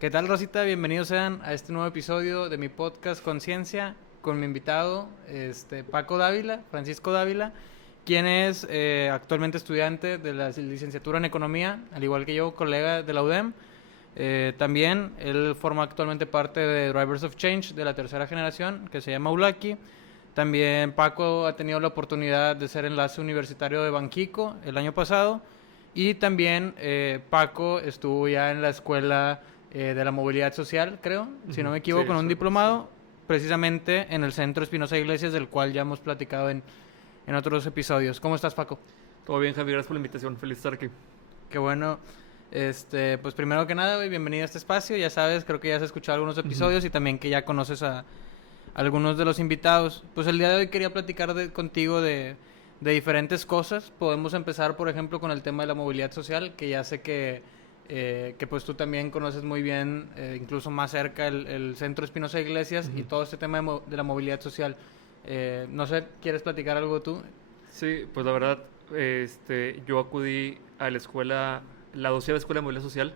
¿Qué tal, Rosita? Bienvenidos sean a este nuevo episodio de mi podcast Conciencia con mi invitado, Paco Dávila, Francisco Dávila, quien es actualmente estudiante de la licenciatura en Economía, al igual que yo, colega de la UDEM. También él forma actualmente parte de Drivers of Change de la tercera generación, que se llama ULACI. También Paco ha tenido la oportunidad de ser enlace universitario de Banxico el año pasado. Y también Paco estuvo ya en la escuela de la movilidad social, creo, si no me Sí, equivoco, en un sí. diplomado, precisamente en el Centro Espinosa Iglesias, del cual ya hemos platicado en otros episodios. ¿Cómo estás, Paco? Todo bien, Javier, gracias por la invitación. Feliz de estar aquí. Qué bueno. Pues primero que nada, güey, bienvenido a este espacio. Ya sabes, creo que ya has escuchado algunos episodios y también que ya conoces a algunos de los invitados. Pues el día de hoy quería platicar contigo de diferentes cosas. Podemos empezar, por ejemplo, con el tema de la movilidad social, que ya sé que pues tú también conoces muy bien, incluso más cerca, el Centro Espinosa Iglesias y todo este tema de la movilidad social. No sé, ¿quieres platicar algo tú? Sí, pues la verdad, yo acudí a la escuela, la 12ª Escuela de Movilidad Social,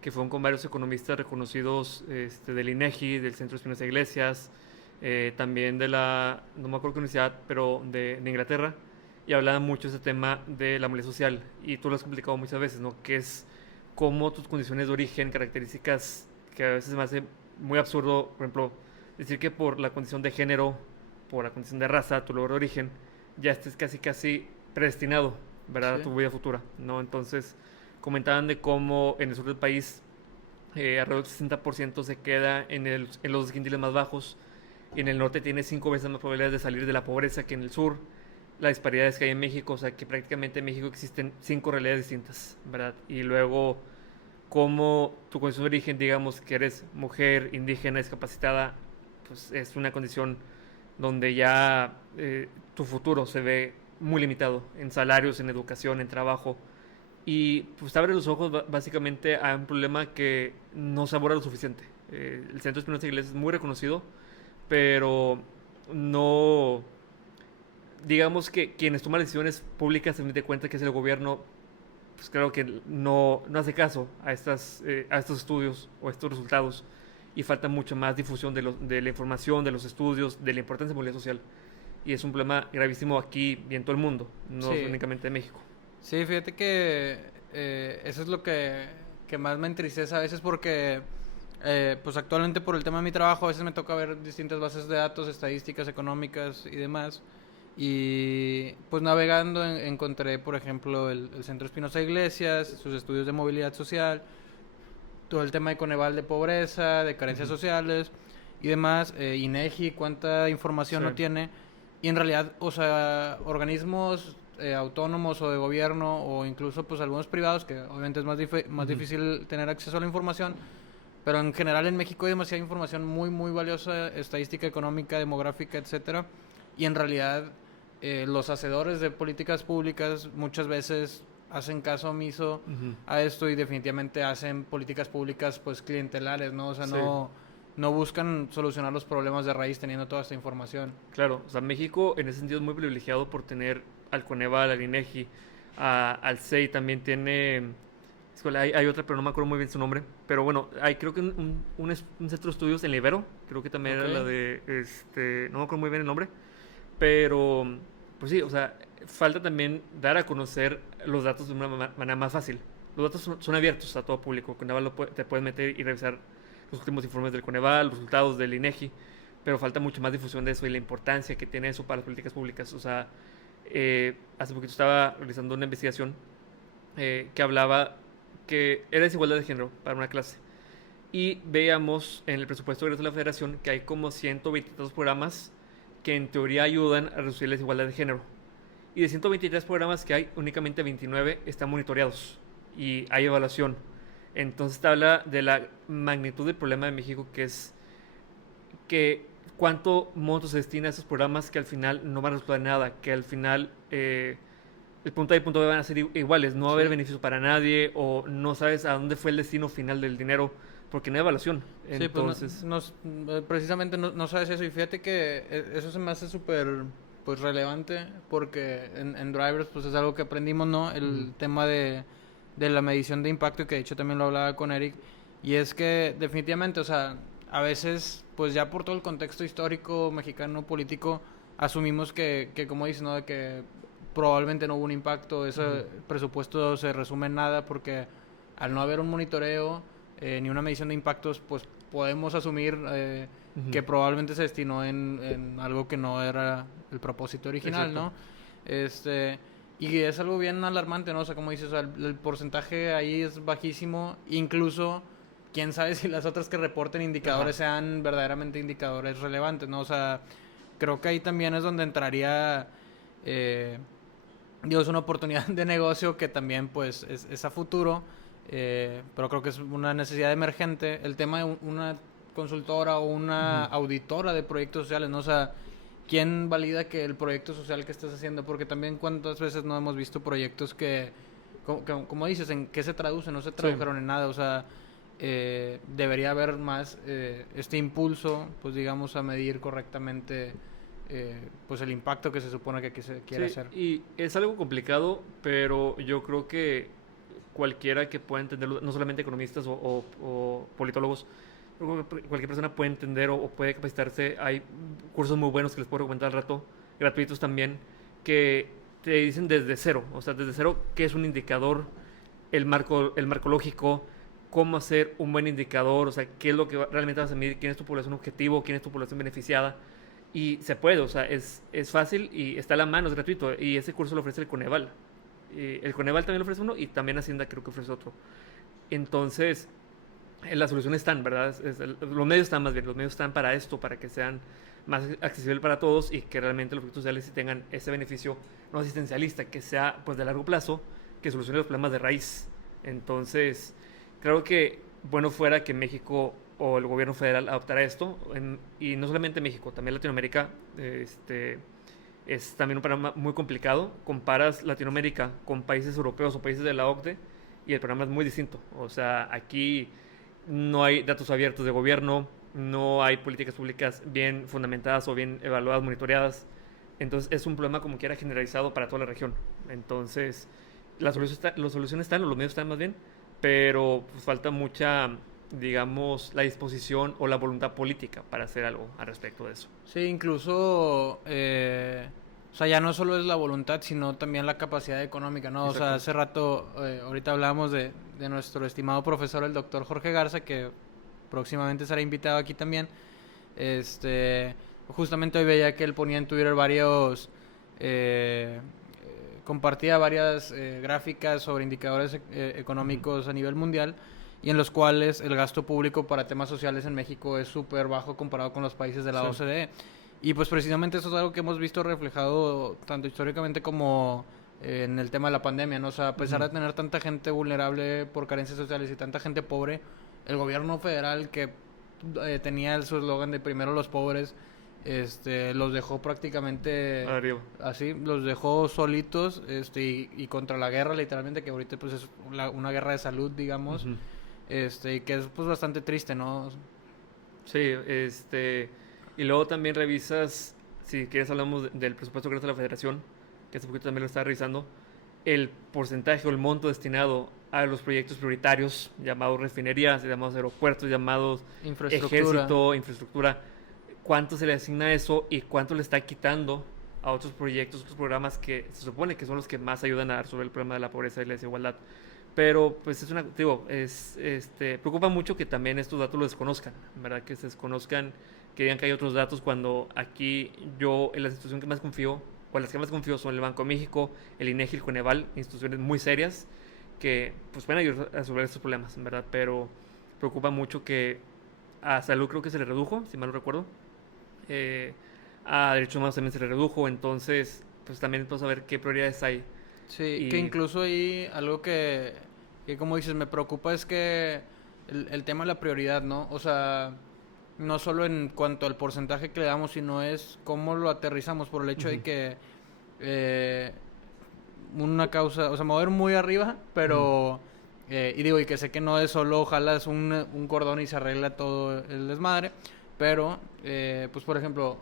que fueron con varios economistas reconocidos del INEGI, del Centro Espinosa Iglesias, también de no me acuerdo qué universidad, pero de Inglaterra, y hablaban mucho de ese tema de la movilidad social. Y tú lo has explicado muchas veces, ¿no? Que es cómo tus condiciones de origen, características que a veces me hace muy absurdo, por ejemplo, decir que por la condición de género, por la condición de raza, tu lugar de origen, ya estés casi predestinado, ¿verdad? A Sí. tu vida futura, ¿no? Entonces, comentaban de cómo en el sur del país alrededor del 60% se queda en los quintiles más bajos, y en el norte tiene 5 veces más probabilidades de salir de la pobreza que en el sur. La disparidad es que hay en México, o sea que prácticamente en México existen 5 realidades distintas, ¿verdad? Y luego, como tu condición de origen, digamos que eres mujer, indígena, discapacitada, pues es una condición donde ya tu futuro se ve muy limitado en salarios, en educación, en trabajo. Y pues te abre los ojos básicamente a un problema que no se aborda lo suficiente. El Centro Espinosa Iglesias es muy reconocido, pero no, digamos que quienes toman decisiones públicas se dan cuenta que es el gobierno, pues creo que no hace caso a estos estudios o estos resultados, y falta mucho más difusión de la información, de los estudios, de la importancia de la movilidad social. Y es un problema gravísimo aquí y en todo el mundo, no Sí. únicamente en México. Sí, fíjate que eso es lo que más me entristece a veces porque, pues actualmente por el tema de mi trabajo, a veces me toca ver distintas bases de datos, estadísticas económicas y demás. Y pues navegando encontré, por ejemplo, el Centro Espinosa Iglesias, sus estudios de movilidad social, todo el tema de Coneval de pobreza, de carencias sociales y demás, INEGI, cuánta información Sí. no tiene. Y en realidad, o sea, organismos autónomos o de gobierno o incluso pues algunos privados, que obviamente es más difícil tener acceso a la información, pero en general en México hay demasiada información muy, muy valiosa, estadística económica, demográfica, etcétera. Y en realidad los hacedores de políticas públicas muchas veces hacen caso omiso Ujú. a esto y definitivamente hacen políticas públicas pues clientelares, ¿no? O sea, Sí, no buscan solucionar los problemas de raíz teniendo toda esta información. claro. O sea, México en ese sentido es muy privilegiado por tener al Coneval, al INEGI, al CEI también tiene. Híjole, hay otra, pero no me acuerdo muy bien su nombre. Pero bueno, hay creo que un centro de estudios en la Ibero. Creo que también Ok. era la de. No me acuerdo muy bien el nombre. Pero, pues sí, o sea, falta también dar a conocer los datos de una manera más fácil. Los datos son abiertos a todo público. Coneval te puedes meter y revisar los últimos informes del Coneval, los resultados del INEGI. Pero falta mucho más difusión de eso y la importancia que tiene eso para las políticas públicas. O sea, hace poquito estaba realizando una investigación que hablaba que era desigualdad de género para una clase. Y veíamos en el presupuesto de la federación que hay como 122 programas que en teoría ayudan a reducir la desigualdad de género. Y de 123 programas que hay, únicamente 29 están monitoreados y hay evaluación. Entonces te habla de la magnitud del problema de México, que es que cuánto monto se destina a esos programas que al final no van a resultar en nada, que al final el punto A y el punto B van a ser iguales, no va a haber Sí. beneficios para nadie, o no sabes a dónde fue el destino final del dinero porque no hay evaluación. Sí, pues Entonces, precisamente no sabes eso y fíjate que eso se me hace súper pues relevante porque en Drivers pues es algo que aprendimos, ¿no? uh -huh. El tema de la medición de impacto, que de hecho también lo hablaba con Eric, Y es que definitivamente, o sea, a veces, pues ya por todo el contexto histórico mexicano político, asumimos que como dices, ¿no? De que probablemente no hubo un impacto, ese presupuesto se resume en nada porque al no haber un monitoreo ni una medición de impactos, pues podemos asumir que probablemente se destinó en algo que no era el propósito original, Exacto. ¿no? Y es algo bien alarmante, ¿no? O sea, como dices, o sea, el porcentaje ahí es bajísimo, incluso quién sabe si las otras que reporten indicadores sean verdaderamente indicadores relevantes, ¿no? O sea, creo que ahí también es donde entraría, digo, es una oportunidad de negocio que también, pues, es a futuro, pero creo que es una necesidad emergente. El tema de una consultora o una auditora de proyectos sociales, ¿no? O sea, ¿quién valida que el proyecto social que estás haciendo? Porque también cuántas veces no hemos visto proyectos que como dices, ¿en qué se traduce? No se tradujeron en nada, o sea, debería haber más este impulso, pues digamos, a medir correctamente pues el impacto que se supone que se quiere hacer. Y es algo complicado, pero yo creo que cualquiera que pueda entenderlo, no solamente economistas o politólogos, yo creo que cualquier persona puede entender o puede capacitarse. Hay cursos muy buenos que les puedo recomendar al rato, gratuitos también, que te dicen desde cero, o sea, desde cero qué es un indicador, el marco lógico, cómo hacer un buen indicador, o sea, qué es lo que realmente vas a medir, quién es tu población objetivo, quién es tu población beneficiada. Y se puede, o sea, es fácil y está a la mano, es gratuito. Y ese curso lo ofrece el Coneval. El Coneval también lo ofrece uno y también Hacienda creo que ofrece otro. Entonces, las soluciones están, ¿verdad? Los medios están más bien, los medios están para esto, para que sean más accesibles para todos y que realmente los proyectos sociales tengan ese beneficio no asistencialista, que sea pues de largo plazo, que solucione los problemas de raíz. Entonces, creo que bueno fuera que México o el gobierno federal adoptara esto, y no solamente México, también Latinoamérica, es también un programa muy complicado. Comparas Latinoamérica con países europeos o países de la OCDE y el programa es muy distinto. O sea, aquí no hay datos abiertos de gobierno, no hay políticas públicas bien fundamentadas o bien evaluadas, monitoreadas. Entonces es un problema como quiera generalizado para toda la región. Entonces las soluciones están, o los medios están más bien, pero pues, falta mucha, digamos, la disposición o la voluntad política para hacer algo al respecto de eso. Sí, incluso, o sea, ya no solo es la voluntad, sino también la capacidad económica, ¿no? Exacto. O sea, hace rato, ahorita hablábamos de nuestro estimado profesor, el doctor Jorge Garza, que próximamente será invitado aquí también. Justamente hoy veía que él ponía en Twitter compartía varias gráficas sobre indicadores económicos a nivel mundial y en los cuales el gasto público para temas sociales en México es súper bajo comparado con los países de la OCDE. Y pues precisamente eso es algo que hemos visto reflejado tanto históricamente como en el tema de la pandemia, ¿no? O sea, a pesar de tener tanta gente vulnerable por carencias sociales y tanta gente pobre, el gobierno federal que tenía su eslogan de primero los pobres, los dejó prácticamente Arriba. así, los dejó solitos y contra la guerra literalmente, que ahorita pues es una guerra de salud, digamos, y que es pues bastante triste, ¿no? Sí, y luego también revisas, si quieres hablamos del presupuesto que gasta la federación, que hace poquito también lo estaba revisando, el porcentaje o el monto destinado a los proyectos prioritarios, llamados refinerías, llamados aeropuertos, llamados ejército, infraestructura, cuánto se le asigna a eso y cuánto le está quitando a otros proyectos, otros programas que se supone que son los que más ayudan a resolver el problema de la pobreza y la desigualdad. Pero pues es preocupa mucho que también estos datos los desconozcan, ¿verdad? Que se desconozcan, que digan que hay otros datos cuando aquí yo en la institución que más confío, o en las que más confío son el Banco de México, el INEGI, el Coneval, instituciones muy serias que pues pueden ayudar a resolver estos problemas, ¿verdad? Pero preocupa mucho que a salud creo que se le redujo, si mal no recuerdo, a derechos humanos también se le redujo, entonces pues también vamos a ver qué prioridades hay. Sí, que incluso ahí algo que como dices me preocupa es que el tema de la prioridad, ¿no? O sea, no solo en cuanto al porcentaje que le damos, sino es cómo lo aterrizamos por el hecho de que una causa, o sea, mover muy arriba, pero y que sé que no es solo jalas un cordón y se arregla todo el desmadre, pero pues por ejemplo,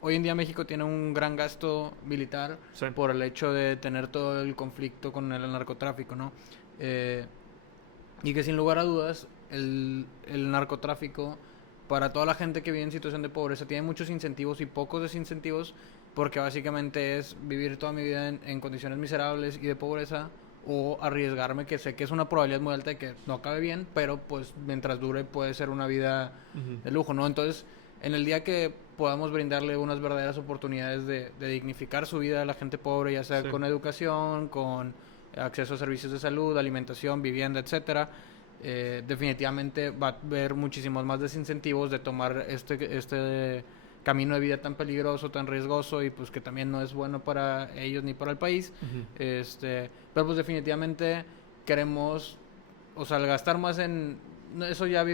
hoy en día México tiene un gran gasto militar por el hecho de tener todo el conflicto con el narcotráfico, ¿no? Y que sin lugar a dudas el narcotráfico, para toda la gente que vive en situación de pobreza, tiene muchos incentivos y pocos desincentivos, porque básicamente es vivir toda mi vida en condiciones miserables y de pobreza, o arriesgarme, que sé que es una probabilidad muy alta de que no acabe bien, pero pues mientras dure puede ser una vida de lujo, ¿no? Entonces, en el día que podamos brindarle unas verdaderas oportunidades de dignificar su vida a la gente pobre, ya sea con educación, con acceso a servicios de salud, alimentación, vivienda, etcétera, definitivamente va a haber muchísimos más desincentivos de tomar este camino de vida tan peligroso, tan riesgoso, y pues que también no es bueno para ellos ni para el país. Pero pues definitivamente queremos, o sea, al gastar más en eso, ya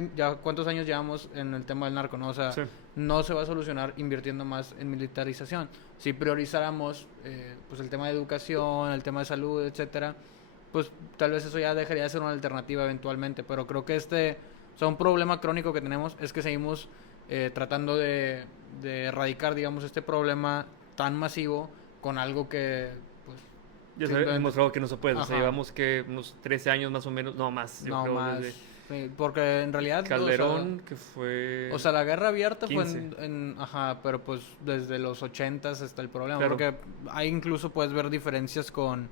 cuántos años llevamos en el tema del narco, ¿no? O sea, no se va a solucionar invirtiendo más en militarización. Si priorizáramos pues el tema de educación, el tema de salud, etcétera, pues tal vez eso ya dejaría de ser una alternativa eventualmente, pero creo que o sea, un problema crónico que tenemos es que seguimos tratando de erradicar, digamos, este problema tan masivo con algo que, pues... Ya se ha demostrado que no se puede. O sea, llevamos que unos 13 años más o menos, no más. No, creo, más. Sí, porque en realidad... Calderón, que fue... O sea, la guerra abierta 15. fue ajá, pero pues desde los 80s está el problema. Claro. Porque ahí incluso puedes ver diferencias con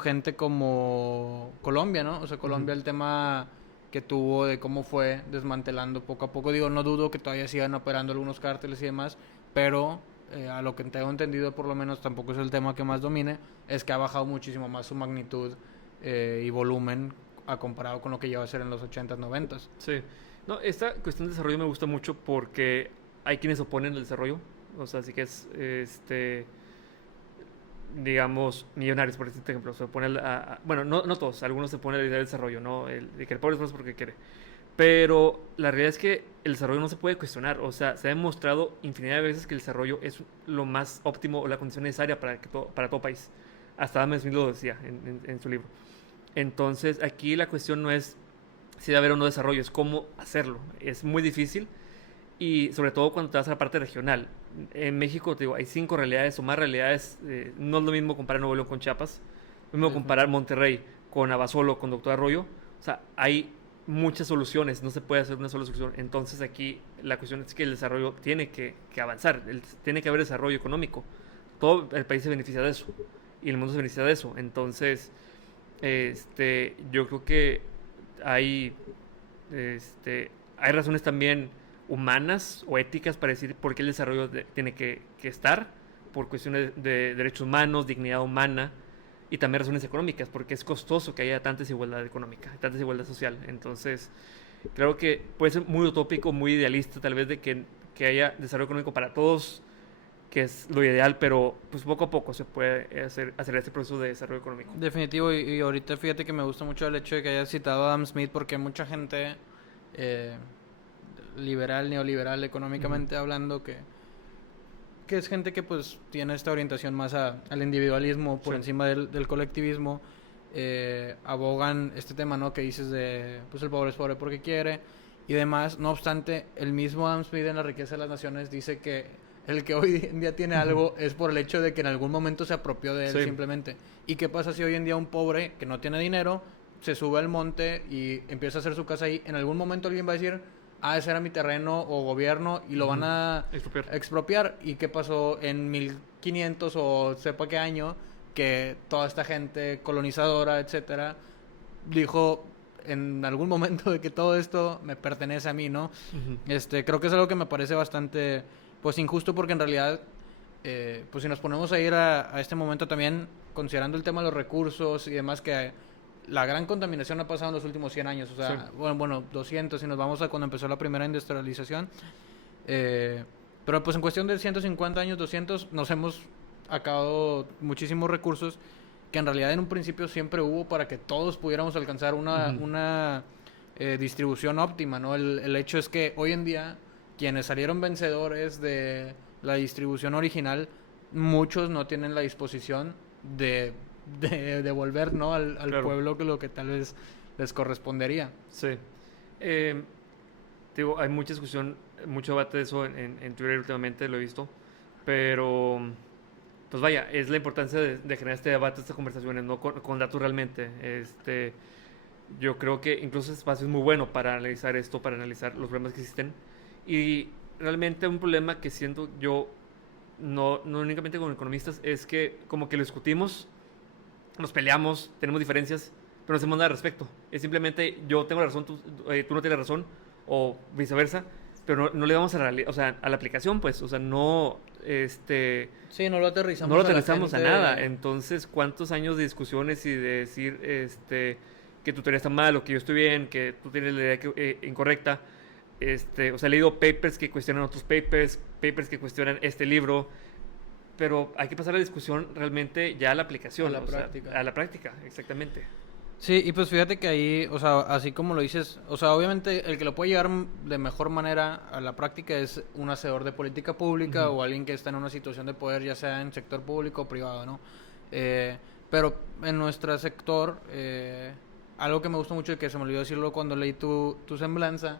gente como Colombia, ¿no? O sea, Colombia, el tema que tuvo de cómo fue desmantelando poco a poco. Digo, no dudo que todavía sigan operando algunos cárteles y demás, pero a lo que tengo entendido, por lo menos tampoco es el tema que más domine, es que ha bajado muchísimo más su magnitud y volumen a comparado con lo que lleva a ser en los 80s, 90s. Sí. No, esta cuestión de desarrollo me gusta mucho porque hay quienes oponen el desarrollo. O sea, así que es, digamos, Millonarios, por ejemplo, se opone bueno, no todos, algunos se oponen a la idea del desarrollo, ¿no? De que el pobre es porque quiere. Pero la realidad es que el desarrollo no se puede cuestionar. O sea, se ha demostrado infinidad de veces que el desarrollo es lo más óptimo o la condición necesaria para todo país. Hasta Adam Smith lo decía en su libro. Entonces, aquí la cuestión no es si debe haber o no desarrollo, es cómo hacerlo. Es muy difícil, y sobre todo cuando te vas a la parte regional. En México, te digo, hay 5 realidades o más realidades. No es lo mismo comparar Nuevo León con Chiapas, lo mismo comparar Monterrey con Abasolo, con Doctor Arroyo. O sea, hay muchas soluciones, no se puede hacer una sola solución. Entonces aquí la cuestión es que el desarrollo tiene que avanzar, tiene que haber desarrollo económico. Todo el país se beneficia de eso y el mundo se beneficia de eso. Entonces, yo creo que hay razones también humanas o éticas para decir por qué el desarrollo tiene que estar, por cuestiones de derechos humanos, dignidad humana, y también razones económicas, porque es costoso que haya tanta desigualdad económica, tanta desigualdad social. Entonces, creo que puede ser muy utópico, muy idealista tal vez de que haya desarrollo económico para todos, que es lo ideal, pero pues poco a poco se puede hacer este proceso de desarrollo económico. Definitivo, y ahorita fíjate que me gusta mucho el hecho de que hayas citado a Adam Smith, porque mucha gente liberal, neoliberal, económicamente hablando, que es gente que pues tiene esta orientación más al individualismo por encima del colectivismo, abogan este tema, ¿no? Que dices de, pues el pobre es pobre porque quiere y demás. No obstante, el mismo Adam Smith en La riqueza de las naciones dice que el que hoy en día tiene algo es por el hecho de que en algún momento se apropió de él simplemente. ¿Y qué pasa si hoy en día un pobre que no tiene dinero se sube al monte y empieza a hacer su casa ahí? En algún momento alguien va a decir, ese era mi terreno o gobierno, y lo van a expropiar. ¿Y qué pasó en 1500 o sepa qué año? Que toda esta gente colonizadora, etcétera, dijo en algún momento de que todo esto me pertenece a mí, ¿no? Creo que es algo que me parece bastante pues injusto, porque en realidad pues si nos ponemos a ir a este momento también, considerando el tema de los recursos y demás, que la gran contaminación ha pasado en los últimos 100 años, o sea, bueno, 200 si nos vamos a cuando empezó la primera industrialización, pero pues en cuestión de 150 años, 200, nos hemos acabado muchísimos recursos que en realidad en un principio siempre hubo para que todos pudiéramos alcanzar una distribución óptima, ¿no? El hecho es que hoy en día quienes salieron vencedores de la distribución original, muchos no tienen la disposición de devolver, ¿no? al pueblo lo que tal vez les correspondería. Sí. Digo, hay mucha discusión, mucho debate de eso en Twitter últimamente, lo he visto, pero pues vaya, es la importancia de generar este debate, estas conversaciones, ¿no? Con datos realmente. yo creo que incluso ese espacio es muy bueno para analizar esto, para analizar los problemas que existen. Y realmente un problema que siento yo, no únicamente con economistas, es que como que lo discutimos, nos peleamos, tenemos diferencias, pero no hacemos nada al respecto. Es simplemente yo tengo la razón, tú no tienes razón, o viceversa, pero no le vamos o sea, a la aplicación, pues, o sea, no, Sí, no lo aterrizamos no lo a la aterrizamos a gente. nada. Entonces, ¿cuántos años de discusiones y de decir, que tu teoría está mal o que yo estoy bien, que tú tienes la idea incorrecta? O sea, he leído papers que cuestionan otros papers, papers que cuestionan este libro, pero hay que pasar la discusión realmente ya a la aplicación, A la o sea, práctica. a la práctica, exactamente. Sí, y pues fíjate que ahí, o sea, así como lo dices, o sea, obviamente el que lo puede llevar de mejor manera a la práctica es un hacedor de política pública Ujú. o alguien que está en una situación de poder, ya sea en sector público o privado, ¿no? Pero en nuestro sector, algo que me gusta mucho y que se me olvidó decirlo cuando leí tu semblanza,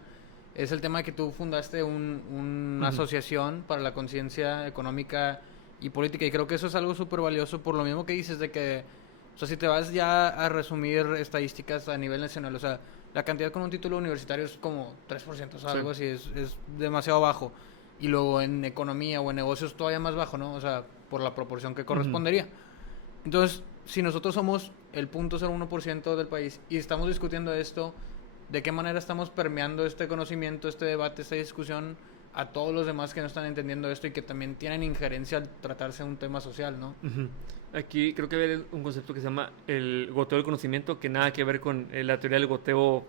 es el tema de que tú fundaste una Ujú. asociación para la conciencia económica y política, y creo que eso es algo súper valioso por lo mismo que dices de que, o sea, si te vas ya a resumir estadísticas a nivel nacional, o sea, la cantidad con un título universitario es como 3%, o sea, Sí. algo así, es demasiado bajo. Y luego en economía o en negocios todavía más bajo, ¿no? O sea, por la proporción que Ujú. correspondería. Entonces, si nosotros somos el 0.01% del país y estamos discutiendo esto, ¿de qué manera estamos permeando este conocimiento, este debate, esta discusión a todos los demás que no están entendiendo esto y que también tienen injerencia al tratarse de un tema social, ¿no? Ujú. Aquí creo que hay un concepto que se llama el goteo del conocimiento, que nada que ver con la teoría del goteo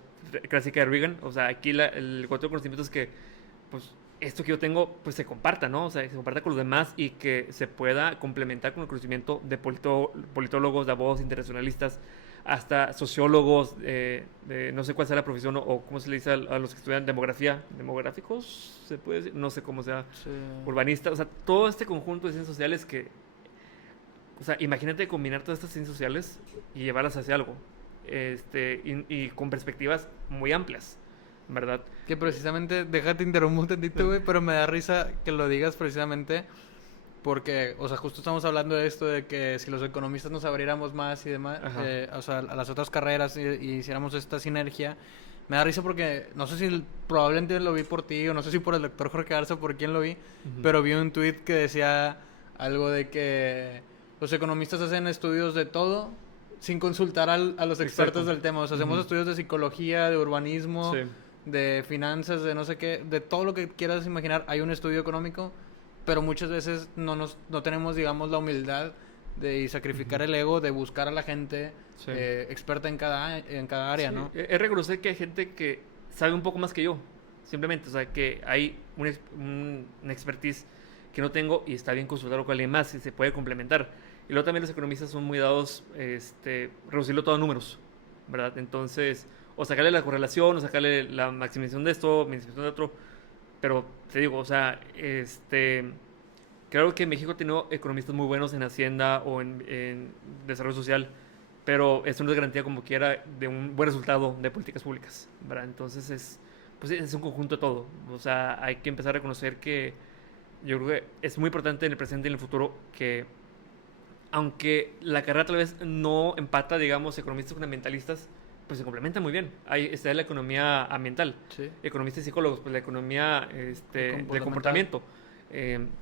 clásica de Reagan. O sea, aquí el goteo del conocimiento es que, pues, esto que yo tengo, pues se comparta, ¿no? O sea, que se comparta con los demás y que se pueda complementar con el conocimiento de politólogos, de abogados internacionalistas, hasta sociólogos, no sé cuál sea la profesión o cómo se le dice a los que estudian demografía, demográficos, se puede decir, no sé cómo sea, Sí. urbanistas, o sea, todo este conjunto de ciencias sociales que, o sea, imagínate combinar todas estas ciencias sociales y llevarlas hacia algo, y con perspectivas muy amplias, ¿verdad? Que precisamente, déjate interrumpo un tantito, güey, pero me da risa que lo digas precisamente porque, o sea, justo estamos hablando de esto, de que si los economistas nos abriéramos más y demás, Ajá. o sea, a las otras carreras y hiciéramos esta sinergia, me da risa porque no sé si probablemente lo vi por ti o no sé si por el doctor Jorge Arza o por quién lo vi, Ujú. pero vi un tweet que decía algo de que los economistas hacen estudios de todo sin consultar a los expertos Exacto. del tema. O sea, hacemos Ujú. estudios de psicología, de urbanismo, Sí. de finanzas, de no sé qué, de todo lo que quieras imaginar, hay un estudio económico, pero muchas veces no tenemos, digamos, la humildad de sacrificar Ujú. el ego, de buscar a la gente Sí. experta en cada área, Sí, ¿no? es reconocer que hay gente que sabe un poco más que yo, simplemente, o sea, que hay una expertise que no tengo y está bien consultarlo con alguien más y se puede complementar. Y luego también los economistas son muy dados, reducirlo todo a números, ¿verdad? Entonces, o sacarle la correlación, o sacarle la maximización de esto, minimización de otro, pero te digo, o sea, creo que México ha tenido economistas muy buenos en Hacienda o en desarrollo social, pero eso no es garantía como quiera de un buen resultado de políticas públicas, ¿verdad? Entonces pues es un conjunto de todo. O sea, hay que empezar a reconocer que yo creo que es muy importante en el presente y en el futuro que, aunque la carrera tal vez no empata, digamos, economistas con ambientalistas, pues se complementa muy bien. Ahí está la economía ambiental, Sí. economistas y psicólogos, pues la economía del Comportamental. comportamiento.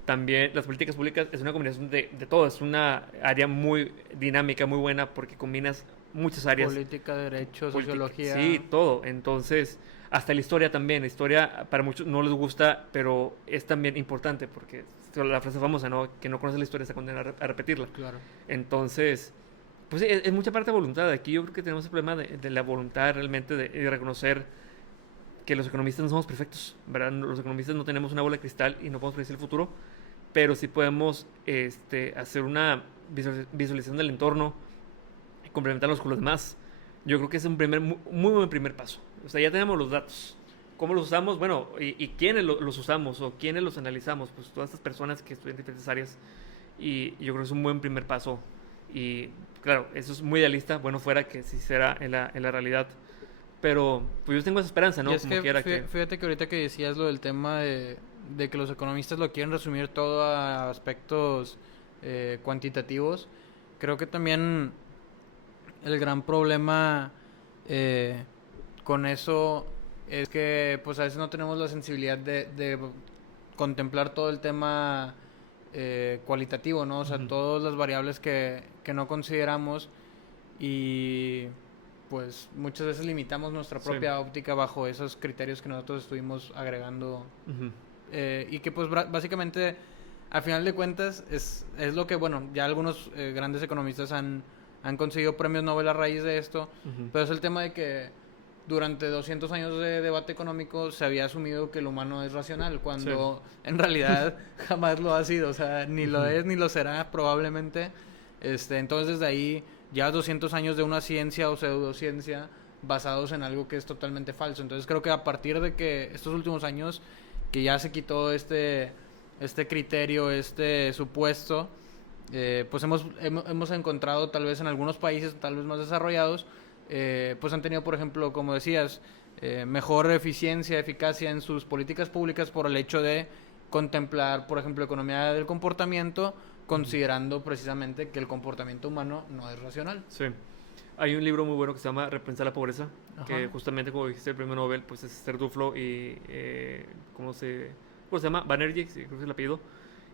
También las políticas públicas es una combinación de todo, es una área muy dinámica, muy buena, porque combinas muchas áreas. Política, derecho, Política, sociología. sí, todo. Entonces, hasta la historia también. La historia para muchos no les gusta, pero es también importante, porque la frase famosa, ¿no? Que no conoce la historia se condena a repetirla. Claro. Entonces, pues sí, es mucha parte de voluntad. Aquí yo creo que tenemos el problema de la voluntad realmente de reconocer que los economistas no somos perfectos, ¿verdad? Los economistas no tenemos una bola de cristal y no podemos predecir el futuro, pero sí podemos hacer una visualización del entorno y complementarlos con los demás. Yo creo que es un muy buen primer paso. O sea, ya tenemos los datos. ¿Cómo los usamos? Bueno, ¿y quiénes los usamos o quiénes los analizamos? Pues todas estas personas que estudian diferentes áreas. Y yo creo que es un buen primer paso. Y claro, eso es muy idealista. Bueno, fuera que sí será en la realidad. Pero pues yo tengo esa esperanza, Y ¿no? es Como que quiera que... fíjate que ahorita que decías lo del tema de que los economistas lo quieren resumir todo a aspectos cuantitativos, creo que también el gran problema Con eso es que pues a veces no tenemos la sensibilidad de contemplar todo el tema cualitativo, ¿no? O sea, todas las variables que no consideramos y pues muchas veces limitamos nuestra propia óptica bajo esos criterios que nosotros estuvimos agregando y que pues básicamente al final de cuentas es lo que, bueno, ya algunos grandes economistas han conseguido premios Nobel a raíz de esto, pero es el tema de que durante 200 años de debate económico se había asumido que el humano es racional, cuando en realidad jamás lo ha sido, o sea, ni lo es ni lo será probablemente. Entonces desde ahí ya 200 años de una ciencia o pseudociencia basados en algo que es totalmente falso. Entonces creo que a partir de que estos últimos años que ya se quitó este criterio, este supuesto, pues hemos encontrado tal vez en algunos países tal vez más desarrollados, pues han tenido, por ejemplo, como decías, mejor eficiencia, eficacia en sus políticas públicas por el hecho de contemplar, por ejemplo, economía del comportamiento, considerando precisamente que el comportamiento humano no es racional. Sí. Hay un libro muy bueno que se llama Repensar la pobreza, que justamente, como dijiste, el premio Nobel, pues es Esther Duflo y, ¿cómo se llama? Banerjee, sí, creo que es el apellido.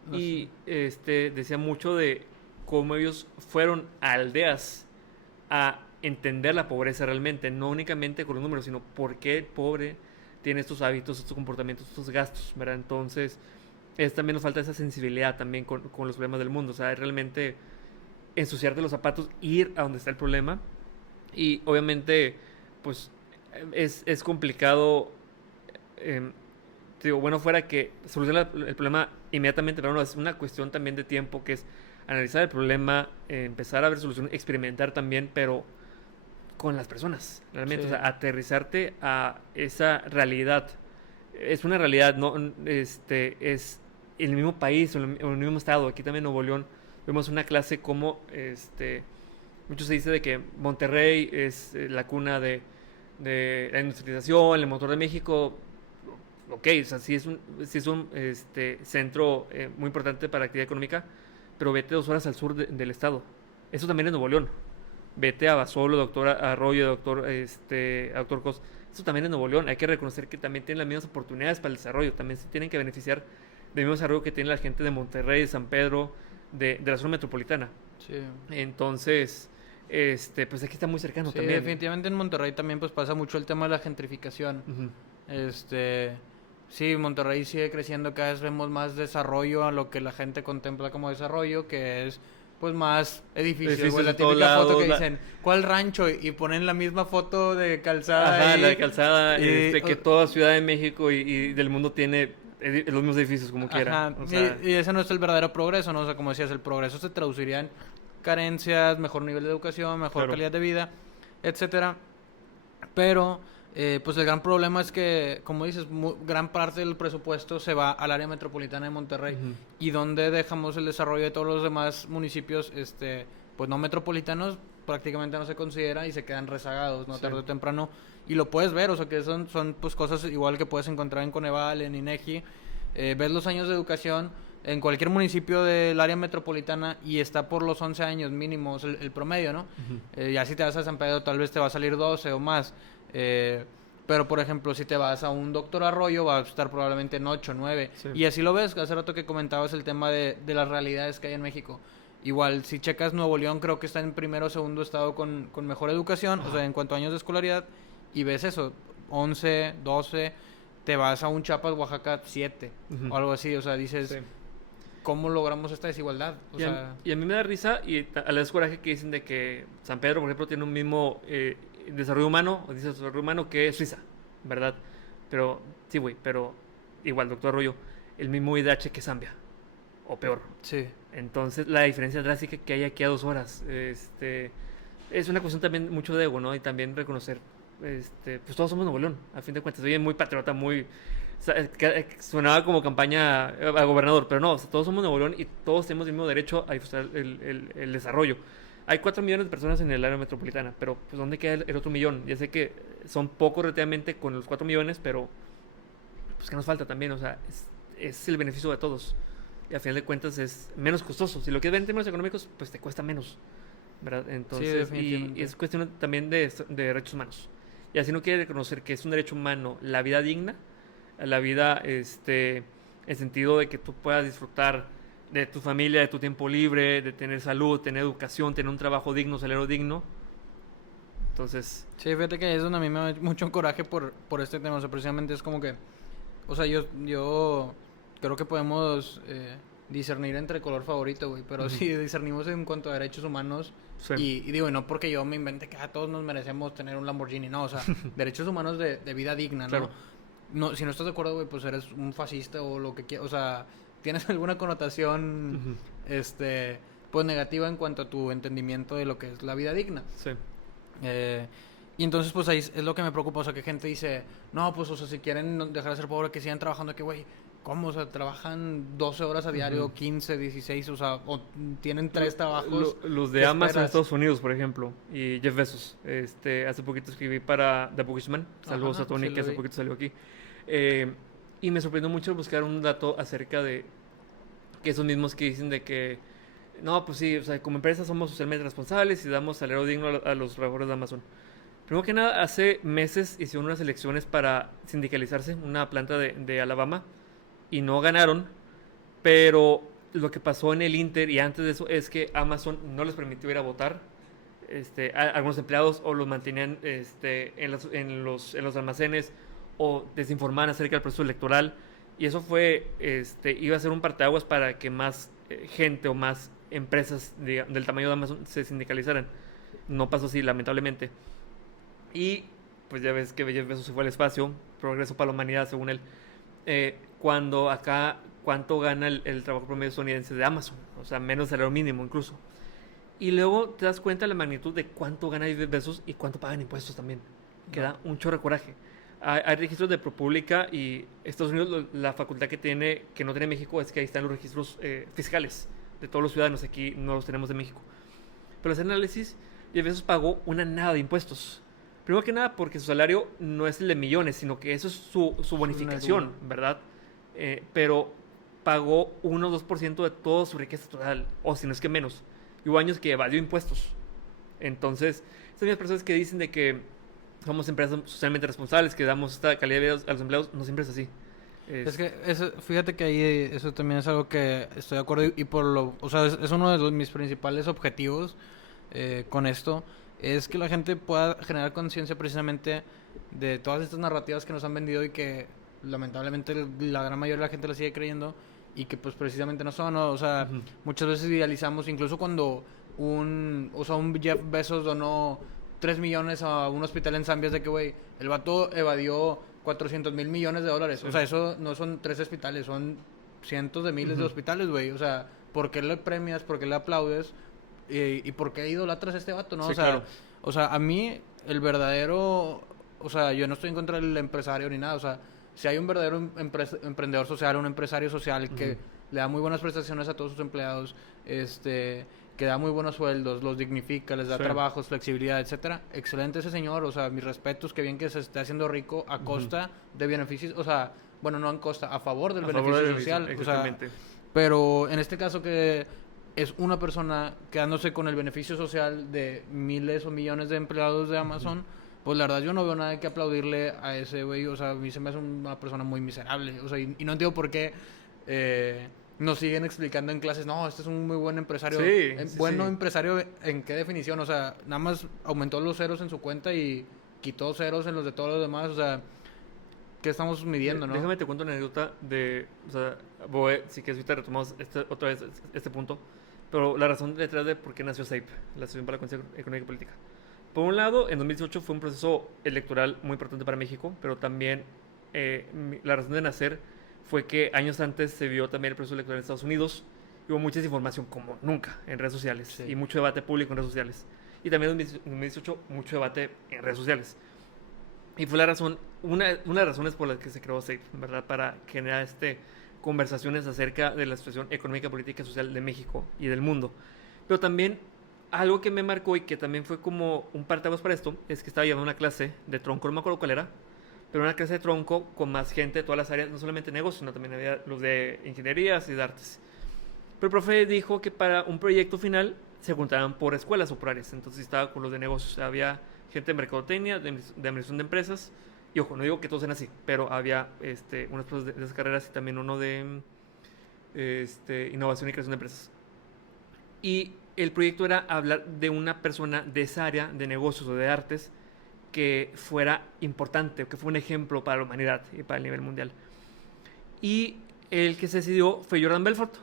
No y decía mucho de cómo ellos fueron a aldeas a entender la pobreza realmente, no únicamente con los números, sino por qué el pobre tiene estos hábitos, estos comportamientos, estos gastos, ¿verdad? Entonces, también nos falta esa sensibilidad también con los problemas del mundo, o sea, realmente ensuciarte los zapatos, ir a donde está el problema. Y obviamente, pues, es complicado, digo, bueno, fuera que solucionar el problema inmediatamente, pero no, es una cuestión también de tiempo, que es analizar el problema, empezar a ver soluciones, experimentar también, pero con las personas, realmente, o sea, aterrizarte a esa realidad. Es una realidad, no es en el mismo país o en el mismo estado. Aquí también en Nuevo León vemos una clase como mucho se dice de que Monterrey es la cuna de la industrialización, el motor de México. Ok, o sea, sí es un centro muy importante para la actividad económica, pero vete 2 horas al sur del estado. Eso también es Nuevo León. Vete a Basolo, doctor Arroyo, doctor Cos. Eso también es Nuevo León. Hay que reconocer que también tienen las mismas oportunidades para el desarrollo. También se tienen que beneficiar del mismo desarrollo que tiene la gente de Monterrey, de San Pedro, de la zona metropolitana. Sí. Entonces, pues aquí está muy cercano también. Definitivamente en Monterrey también pues pasa mucho el tema de la gentrificación. Sí, Monterrey sigue creciendo, cada vez vemos más desarrollo a lo que la gente contempla como desarrollo, que es pues más edificios, la típica foto que dicen, ¿cuál rancho? Y ponen la misma foto de calzada. Ajá, la de calzada, que toda Ciudad de México y del mundo tiene los mismos edificios como quiera. O sea, y ese no es el verdadero progreso, ¿no? O sea, como decías, el progreso se traduciría en carencias, mejor nivel de educación, mejor calidad de vida, etcétera. Pero pues el gran problema es que, como dices, gran parte del presupuesto se va al área metropolitana de Monterrey. Y donde dejamos el desarrollo de todos los demás municipios, pues no metropolitanos, prácticamente no se considera y se quedan rezagados, ¿no? Tarde o temprano. Y lo puedes ver, o sea, que son pues cosas igual que puedes encontrar en Coneval, en INEGI. Ves los años de educación en cualquier municipio del área metropolitana y está por los 11 años mínimos el promedio, ¿no? Ya si te vas a San Pedro tal vez te va a salir 12 o más. Pero por ejemplo si te vas a un Doctor Arroyo va a estar probablemente en 8, 9 y así lo ves. Hace rato que comentabas el tema de las realidades que hay en México, igual si checas Nuevo León creo que está en primero o segundo estado con mejor educación, o sea en cuanto a años de escolaridad, y ves eso, 11, 12, te vas a un Chiapas, Oaxaca 7 o algo así, o sea dices ¿cómo logramos esta desigualdad? Y a mí me da risa y a la vez coraje que dicen de que San Pedro por ejemplo tiene un mismo desarrollo humano, o dice desarrollo humano que es Suiza, ¿verdad? Pero, sí, güey, pero igual, doctor Arroyo, el mismo IDH que Zambia, o peor. Sí. Entonces, la diferencia drástica que hay aquí a 2 horas, es una cuestión también mucho de ego, ¿no? Y también reconocer, pues todos somos Nuevo León, a fin de cuentas. Soy muy patriota, muy... sonaba como campaña a gobernador, pero no, o sea, todos somos Nuevo León y todos tenemos el mismo derecho a disfrutar el desarrollo. Hay 4 millones de personas en el área metropolitana, pero pues ¿dónde queda el otro millón? Ya sé que son pocos relativamente con los 4 millones, pero pues ¿qué nos falta también? O sea, es el beneficio de todos. Y al final de cuentas es menos costoso. Si lo quieres ver en términos económicos, pues te cuesta menos. ¿verdad? Sí, Entonces, definitivamente. y es cuestión también de derechos humanos. Y así no quiere reconocer que es un derecho humano la vida digna, la vida, en sentido de que tú puedas disfrutar de tu familia, de tu tiempo libre, de tener salud, tener educación, tener un trabajo digno, salario digno. Entonces, Sí, fíjate que es donde a mí me da mucho coraje por este tema. O sea, precisamente es como que, o sea, yo creo que podemos discernir entre color favorito, güey. Pero ujú, si discernimos en cuanto a derechos humanos, sí, y digo, y no porque yo me invente que todos nos merecemos tener un Lamborghini, no, o sea, derechos humanos de vida digna, ¿no? claro, No, si no estás de acuerdo, güey, pues eres un fascista o lo que quieras, o sea, tienes alguna connotación, ujú, pues negativa en cuanto a tu entendimiento de lo que es la vida digna. sí, Eh, y entonces, pues ahí es lo que me preocupa, o sea, que gente dice, no, pues, o sea, si quieren dejar de ser pobres, que sigan trabajando, que, güey, ¿cómo? O sea, trabajan 12 horas a ujú. diario, 15, 16, o sea, o tienen 3 trabajos, Los ¿qué de Amazon en esperas? Estados Unidos, por ejemplo, y Jeff Bezos. Hace poquito escribí para The Bookishman. Saludos a Ajá, sí Tony, que lo hace vi. poquito salió aquí. Eh, y me sorprendió mucho buscar un dato acerca de que esos mismos que dicen de que, no, pues sí, o sea, como empresa somos socialmente responsables y damos salario digno a los trabajadores de Amazon. Primero que nada, hace meses hicieron unas elecciones para sindicalizarse, una planta de Alabama, y no ganaron, pero lo que pasó en el Inter y antes de eso es que Amazon no les permitió ir a votar. Algunos empleados o los mantenían en los almacenes o desinformaban acerca del proceso electoral. Y eso iba a ser un parteaguas para que más gente o más empresas del tamaño de Amazon se sindicalizaran. No pasó así, lamentablemente. Y pues ya ves que Jeff Bezos se fue al espacio, progreso para la humanidad según él. Cuando acá, ¿cuánto gana el trabajo promedio estadounidense de Amazon? O sea, menos salario mínimo incluso. Y luego te das cuenta de la magnitud de cuánto gana Jeff Bezos y cuánto pagan impuestos también. Que No. da un chorro de coraje. Hay registros de ProPublica y Estados Unidos, la facultad que tiene, que no tiene México, es que ahí están los registros fiscales de todos los ciudadanos. Aquí no los tenemos de México. Pero ese análisis, Jeff Bezos pagó una nada de impuestos. Primero que nada porque su salario no es el de millones, sino que eso es su bonificación, ¿verdad? Pero pagó 1 o 2% de toda su riqueza total, o si no es que menos. Y hubo años que evadió impuestos. Entonces, estas mismas personas que dicen de que somos empresas socialmente responsables, que damos esta calidad de vida a los empleados, no siempre es así. Es que fíjate que ahí eso también es algo que estoy de acuerdo y por lo, o sea, es uno de mis principales objetivos con esto, es que la gente pueda generar conciencia precisamente de todas estas narrativas que nos han vendido y que lamentablemente la gran mayoría de la gente la sigue creyendo y que pues precisamente no son, ¿no? O sea, Ujú. muchas veces idealizamos, incluso cuando un Jeff Bezos donó 3 millones a un hospital en Zambia, es de que, güey, el vato evadió 400 mil millones de dólares. Sí. O sea, eso no son 3 hospitales, son cientos de miles de Ujú. hospitales, güey. O sea, ¿por qué le premias? ¿Por qué le aplaudes? Y por qué idolatras a este vato, no? Sí, claro. O sea, a mí, el verdadero. O sea, yo no estoy en contra del empresario ni nada. O sea, si hay un verdadero emprendedor social, un empresario social que Ujú. le da muy buenas prestaciones a todos sus empleados, que da muy buenos sueldos, los dignifica, les da Sí. trabajos, flexibilidad, etcétera. Excelente ese señor, o sea, mis respetos, que bien que se esté haciendo rico a Ujú. costa de beneficios, o sea, bueno, no a costa, a favor del A favor beneficio del social, o sea, exactamente. pero en este caso que es una persona quedándose con el beneficio social de miles o millones de empleados de Ujú. Amazon, pues la verdad yo no veo nada que aplaudirle a ese güey, o sea, a mí se me hace una persona muy miserable, o sea, y no entiendo por qué nos siguen explicando en clases, no, este es un muy buen empresario. Sí, sí, Bueno sí. empresario, ¿en qué definición? O sea, nada más aumentó los ceros en su cuenta y quitó ceros en los de todos los demás, o sea, ¿qué estamos midiendo, no? Déjame te cuento una anécdota de, o sea, si quieres ahorita retomamos otra vez este punto, pero la razón detrás de por qué nació SAPE, la Asociación para la Conciencia Económica y Política. Por un lado, en 2018 fue un proceso electoral muy importante para México, pero también la razón de nacer fue que años antes se vio también el proceso electoral en Estados Unidos y hubo mucha desinformación como nunca en redes sociales Sí. y mucho debate público en redes sociales. Y también en 2018 mucho debate en redes sociales. Y fue la razón, una de las razones por las que se creó SAFE, ¿verdad? Para generar conversaciones acerca de la situación económica, política y social de México y del mundo. Pero también algo que me marcó y que también fue como un parteaguas para esto es que estaba llevando una clase de tronco, no me acuerdo cuál era, pero una clase de tronco con más gente de todas las áreas, no solamente de negocios, sino también había los de ingenierías y de artes. Pero el profe dijo que para un proyecto final se juntaban por escuelas o por áreas. Entonces estaba con los de negocios. Había gente de mercadotecnia, de administración de empresas. Y ojo, no digo que todos eran así, pero había unas cosas de esas carreras y también uno de innovación y creación de empresas. Y el proyecto era hablar de una persona de esa área de negocios o de artes que fuera importante, que fue un ejemplo para la humanidad y para el nivel mundial. Y el que se decidió fue Jordan Belfort,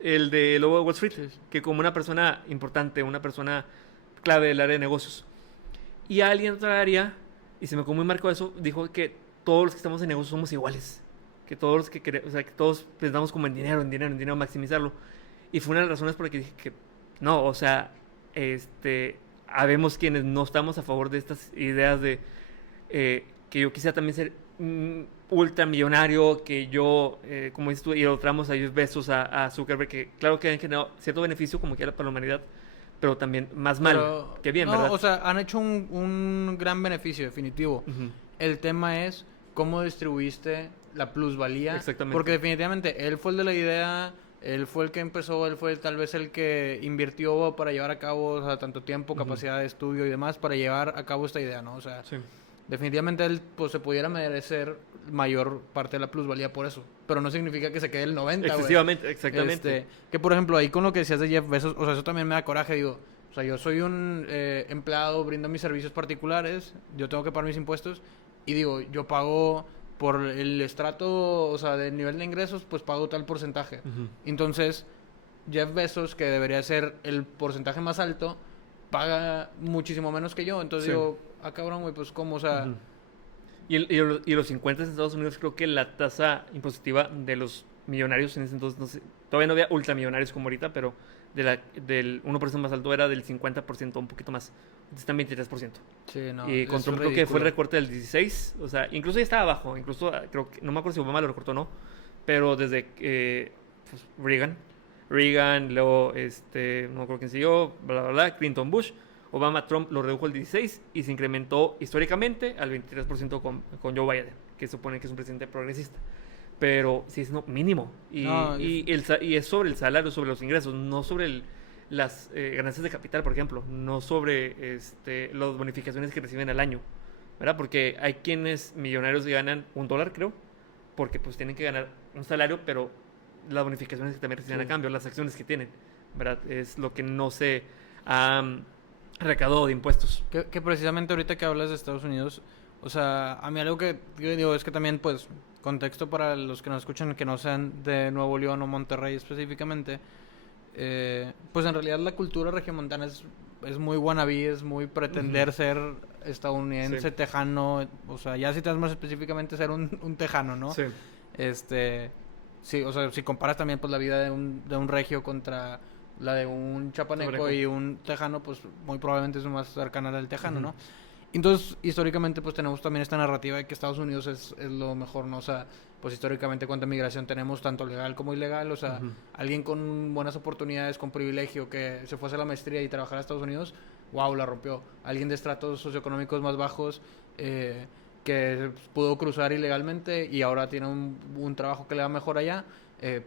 el de Lobo de Wall Street, que como una persona importante, una persona clave del área de negocios. Y alguien de otra área, y se me quedó muy marcado eso, dijo que todos los que estamos en negocios somos iguales. Que todos los que queremos, o sea, que todos pensamos como en dinero, maximizarlo. Y fue una de las razones por las que dije que no, o sea, habemos quienes no estamos a favor de estas ideas de que yo quisiera también ser ultramillonario, que yo, como dices tú, y lo tramos a Jeff Bezos, a Zuckerberg, que claro que han generado cierto beneficio como quiera para la humanidad, pero también más mal que bien, no, ¿verdad? O sea, han hecho un gran beneficio, definitivo. Uh-huh. El tema es cómo distribuiste la plusvalía. Exactamente. Porque definitivamente él fue el de la idea, él fue el que empezó, él fue tal vez el que invirtió para llevar a cabo, o sea, tanto tiempo, capacidad de estudio y demás para llevar a cabo esta idea, ¿no? O sea, sí. Definitivamente él pues se pudiera merecer mayor parte de la plusvalía por eso, pero no significa que se quede el 90, excesivamente, exactamente. Que por ejemplo ahí con lo que decías de Jeff Bezos, o sea, eso también me da coraje, digo, o sea, yo soy un empleado, brindo mis servicios particulares, yo tengo que pagar mis impuestos y digo, yo pago por el estrato, o sea, del nivel de ingresos, pues pago tal porcentaje. Uh-huh. Entonces, Jeff Bezos, que debería ser el porcentaje más alto, paga muchísimo menos que yo, entonces digo, cabrón, güey, pues cómo, o sea... Uh-huh. Y los 50 en Estados Unidos, creo que la tasa impositiva de los millonarios en ese entonces, no sé, todavía no había ultramillonarios como ahorita, pero del 1% más alto era del 50%, un poquito más. Entonces está en 23%. Sí, no, y con Trump creo que fue el recorte del 16%, o sea, incluso ya estaba abajo, incluso creo que, no me acuerdo si Obama lo recortó o no, pero desde pues, Reagan, luego, no me acuerdo quién siguió, bla, bla, bla, Clinton, Bush, Obama, Trump lo redujo al 16% y se incrementó históricamente al 23% con Joe Biden, que supone que es un presidente progresista. Pero sí es mínimo. Y es sobre el salario, sobre los ingresos, no sobre las ganancias de capital, por ejemplo, no sobre las bonificaciones que reciben al año, ¿verdad? Porque hay quienes millonarios ganan $1, creo, porque pues tienen que ganar un salario, pero las bonificaciones que también reciben a cambio, las acciones que tienen, ¿verdad? Es lo que no se ha recaudado de impuestos. Que precisamente ahorita que hablas de Estados Unidos, o sea, a mí algo que yo digo es que también, pues, contexto para los que nos escuchan que no sean de Nuevo León o Monterrey específicamente, pues en realidad la cultura regiomontana es muy wannabe, es muy pretender ser estadounidense, tejano, o sea, ya si te das más específicamente ser un tejano, ¿no? Sí. Sí, o sea, si comparas también pues la vida de un regio contra la de un chapaneco y un tejano, pues muy probablemente es más cercana a la del tejano, ¿no? Entonces, históricamente, pues tenemos también esta narrativa de que Estados Unidos es lo mejor, ¿no? O sea, pues históricamente cuánta migración tenemos, tanto legal como ilegal, o sea, alguien con buenas oportunidades, con privilegio, que se fuese a la maestría y trabajara a Estados Unidos, wow, la rompió. Alguien de estratos socioeconómicos más bajos, que pudo cruzar ilegalmente y ahora tiene un trabajo que le va mejor allá,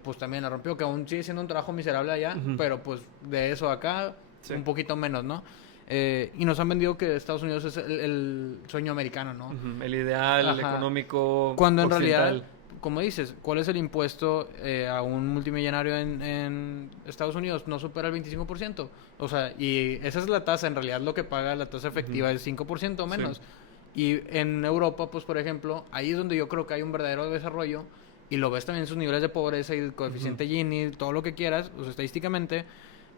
pues también la rompió, que aún sigue siendo un trabajo miserable allá, pero pues de eso acá, un poquito menos, ¿no? Y nos han vendido que Estados Unidos es el sueño americano, ¿no? El ideal económico. Cuando en realidad, como dices, ¿cuál es el impuesto a un multimillonario en Estados Unidos? No supera el 25%. O sea, y esa es la tasa, en realidad lo que paga la tasa efectiva es 5% o menos. Sí. Y en Europa, pues por ejemplo, ahí es donde yo creo que hay un verdadero desarrollo y lo ves también en sus niveles de pobreza y el coeficiente Gini, todo lo que quieras, o sea, estadísticamente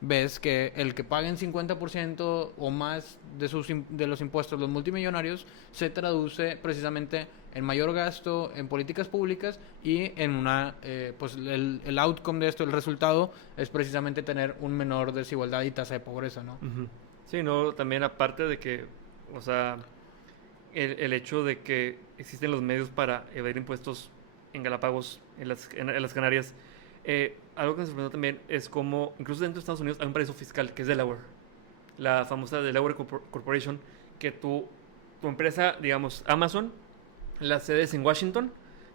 ves que el que paguen 50% o más de los impuestos los multimillonarios se traduce precisamente en mayor gasto en políticas públicas y en una pues el outcome de esto, el resultado es precisamente tener un menor desigualdad y tasa de pobreza, ¿no? Sí, no, también aparte de que, o sea, el hecho de que existen los medios para evadir impuestos en Galápagos, en las Canarias. Algo que me sorprendió también es como, incluso dentro de Estados Unidos, hay un paraíso fiscal que es Delaware. La famosa Delaware Corporation, que tu empresa, digamos, Amazon, la sede es en Washington,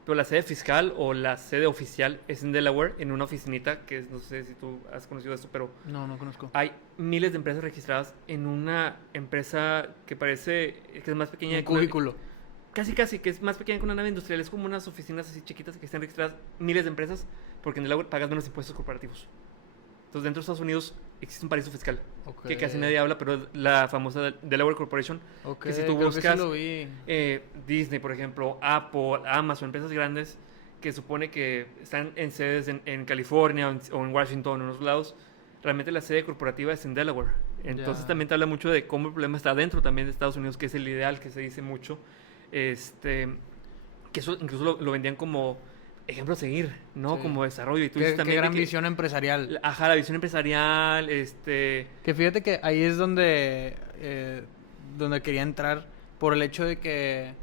pero la sede fiscal o la sede oficial es en Delaware, en una oficinita que no sé si tú has conocido esto, pero No conozco. hay miles de empresas registradas en una empresa que parece que es más pequeña Un que una- cubículo. casi que es más pequeña que una nave industrial. Es como unas oficinas así chiquitas que están registradas miles de empresas porque en Delaware pagas menos impuestos corporativos. Entonces, dentro de Estados Unidos existe un paraíso fiscal que casi nadie habla, pero es la famosa Delaware Corporation. Ok, Que si tú creo que sí buscas lo vi. Disney, por ejemplo, Apple, Amazon, empresas grandes que supone que están en sedes en California o en Washington o en otros lados, realmente la sede corporativa es en Delaware. Entonces Ya. también te habla mucho de cómo el problema está dentro también de Estados Unidos, que es el ideal que se dice mucho. Que eso incluso lo vendían como ejemplo a seguir, ¿no? Sí. Como desarrollo. Y tú Qué dices también de gran que- visión empresarial. Ajá, la visión empresarial, Que fíjate que ahí es donde quería entrar por el hecho de que,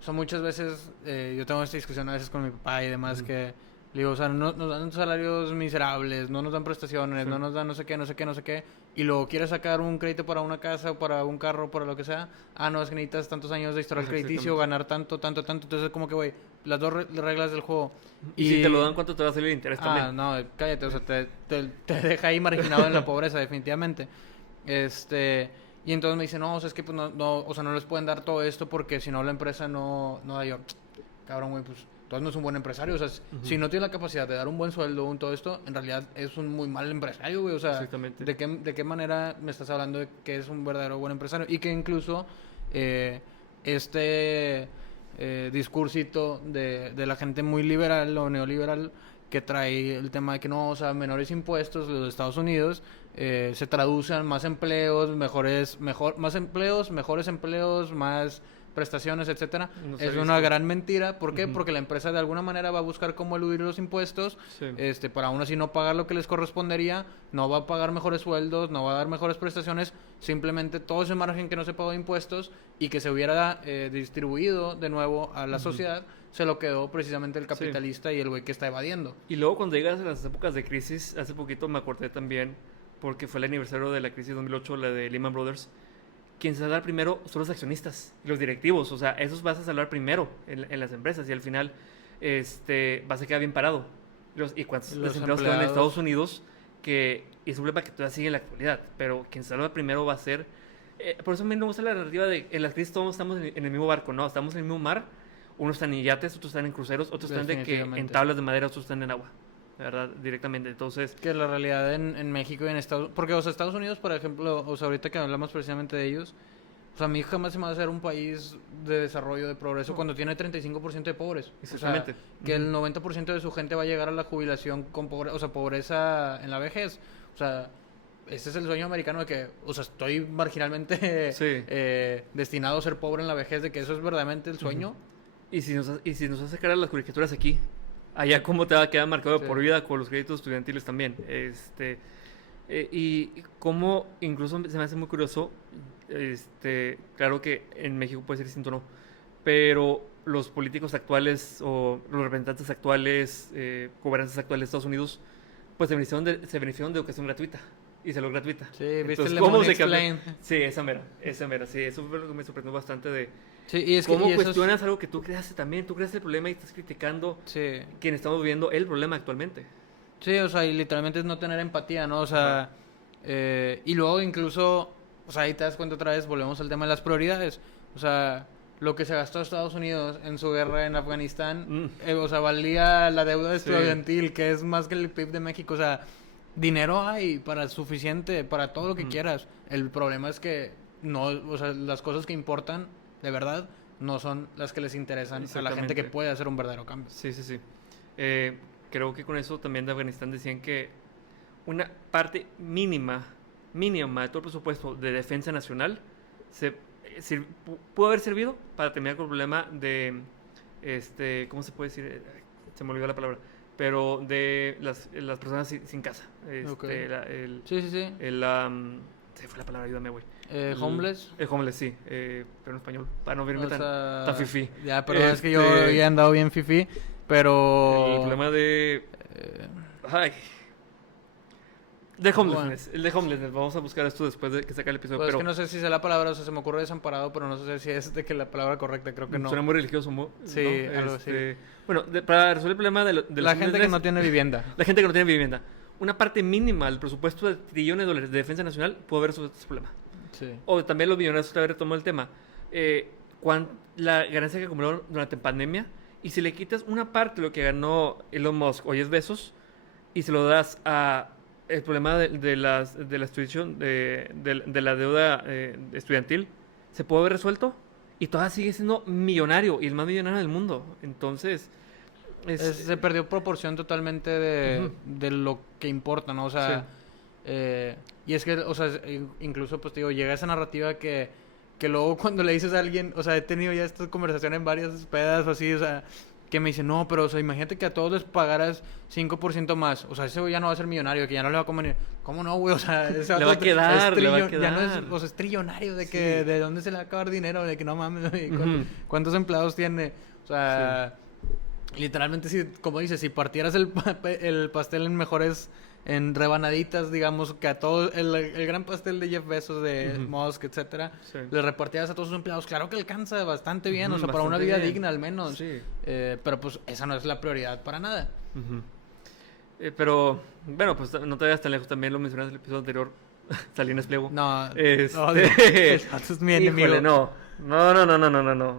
o sea, muchas veces yo tengo esta discusión a veces con mi papá y demás Ujú. que le digo, o sea, nos dan salarios miserables, no nos dan prestaciones, Sí. no nos dan no sé qué, y luego quieres sacar un crédito para una casa o para un carro, para lo que sea, no, es que necesitas tantos años de historial Ajá, crediticio, exactamente. ganar tanto, entonces como que, güey, las dos reglas del juego. y si te lo dan, ¿cuánto te va a salir el interés también? No, cállate, o sea, te deja ahí marginado en la pobreza, definitivamente. Y entonces me dice, no, o sea, es que pues o sea, no les pueden dar todo esto porque si no la empresa no da yo. Cabrón, güey, pues entonces no es un buen empresario, o sea, si no tiene la capacidad de dar un buen sueldo, todo esto, en realidad es un muy mal empresario, güey, o sea, Exactamente. ¿de qué manera me estás hablando de que es un verdadero buen empresario? Y que incluso este discursito de la gente muy liberal o neoliberal que trae el tema de que no, o sea, menores impuestos de los Estados Unidos se traducen más empleos, más empleos, mejores empleos, más prestaciones, etcétera. No Es sabía una esto. gran mentira. ¿Por qué? Ujú. Porque la empresa de alguna manera va a buscar cómo eludir los impuestos, Sí. para aún así no pagar lo que les correspondería, no va a pagar mejores sueldos, no va a dar mejores prestaciones, simplemente todo ese margen que no se pagó de impuestos y que se hubiera distribuido de nuevo a la sociedad, se lo quedó precisamente el capitalista y el güey que está evadiendo. Y luego cuando llegas a las épocas de crisis, hace poquito me acordé también, porque fue el aniversario de la crisis de 2008, la de Lehman Brothers, quien se salvar primero son los accionistas, los directivos, o sea, esos vas a salvar primero en las empresas y al final vas a quedar bien parado. ¿Y cuántos Los desempleados quedan en empleados. Estados Unidos? Que es un problema que todavía sigue en la actualidad, pero quien se salva primero va a ser... por eso a mí me gusta la narrativa de en las crisis todos estamos en el mismo barco, ¿no? Estamos en el mismo mar, unos están en yates, otros están en cruceros, otros están de que en Definitivamente. tablas de madera, otros están en agua, la verdad, directamente. Entonces, Que la realidad en México y en Estados... Porque, o sea, Estados Unidos, por ejemplo, o sea, ahorita que hablamos precisamente de ellos, o sea, a mí jamás se me va a hacer un país de desarrollo, de progreso, cuando tiene 35% de pobres. Exactamente. O sea, que el 90% de su gente va a llegar a la jubilación con pobreza en la vejez. O sea, ese es el sueño americano de que, o sea, estoy marginalmente Sí. destinado a ser pobre en la vejez, de que eso es verdaderamente el sueño. y si nos hace cara las caricaturas aquí, allá cómo te va a quedar marcado de Sí. por vida con los créditos estudiantiles también. Y cómo incluso se me hace muy curioso, claro que en México puede ser distinto, ¿no? Pero los políticos actuales o los representantes actuales, gobernantes actuales de Estados Unidos, pues se beneficiaron de educación gratuita y salud gratuita. Sí, ¿viste Entonces, el ¿cómo Lemon se cambió? Explain? Sí, esa mera, sí, eso fue lo que me sorprendió bastante de Sí, y es que... cómo y eso es- cuestionas algo que tú creaste también, tú creaste el problema y estás criticando Sí. quien estamos viviendo el problema actualmente. Sí, o sea, y literalmente es no tener empatía, ¿no? O sea, y luego incluso, o sea, ahí te das cuenta otra vez, volvemos al tema de las prioridades. O sea, lo que se gastó Estados Unidos en su guerra en Afganistán, o sea, valía la deuda Sí. estudiantil, que es más que el PIB de México. O sea, dinero hay para suficiente, para todo lo que quieras. El problema es que no, o sea, las cosas que importan, de verdad, no son las que les interesan a la gente que Exactamente. puede hacer un verdadero cambio. Sí, sí, sí. Creo que con eso también de Afganistán decían que una parte mínima de todo el presupuesto de defensa nacional pudo haber servido para terminar con el problema de, ¿cómo se puede decir? Se me olvidó la palabra, pero de las personas sin casa. Ok. El, Sí, sí, sí. se fue la palabra, ayúdame, güey. Homeless. El homeless, sí, pero en español, para no verme O tan, sea, tan fifí. Ya, perdón, es que yo Este, he andado bien fifi, pero... El problema de... eh, Ay. De homelessness, el de homelessness. Vamos a buscar esto después de que saque el episodio. Pues pero es que no sé si sea la palabra, o sea, se me ocurre desamparado, pero no sé si es de que la palabra correcta, creo que no. suena muy religioso, Sí, ¿no? algo así. Bueno, para resolver el problema de La gente que no tiene vivienda. La gente que no tiene vivienda. Una parte mínima del presupuesto de trillones de dólares de defensa nacional puede haber resuelto este problema. Sí. O también los millonarios, otra vez retomo el tema. La ganancia que acumularon durante pandemia, y si le quitas una parte de lo que ganó Elon Musk o Jeff Bezos y se lo das a el problema de la estudiación, de la deuda estudiantil, se puede haber resuelto y todavía sigue siendo millonario y el más millonario del mundo. Entonces, se perdió proporción totalmente de lo que importa, ¿no? O sea, y es que, o sea, incluso, pues te digo, llega esa narrativa que luego cuando le dices a alguien, o sea, he tenido ya esta conversación en varias pedas o así, o sea, que me dicen, no, pero, o sea, imagínate que a todos les pagaras 5% más, o sea, ese güey ya no va a ser millonario, que ya no le va a convenir. ¿Cómo no, güey? O sea, ese le va a quedar, ya no es, o sea, es trillonario, de que, ¿de dónde se le va a acabar dinero? De que no mames, güey, ¿cuántos empleados tiene? O sea, literalmente, si, como dices, si partieras el pastel en mejores, en rebanaditas, digamos, que a todo el gran pastel de Jeff Bezos, de Musk, etcétera, le repartieras a todos sus empleados, claro que alcanza bastante bien, o sea, para una vida digna al menos. Sí. Pero pues esa no es la prioridad para nada. Pero, bueno, pues no te vayas tan lejos, también lo mencionaste en el episodio anterior, Salinas Pliego. No, el vato es mi enemigo. Híjole, no.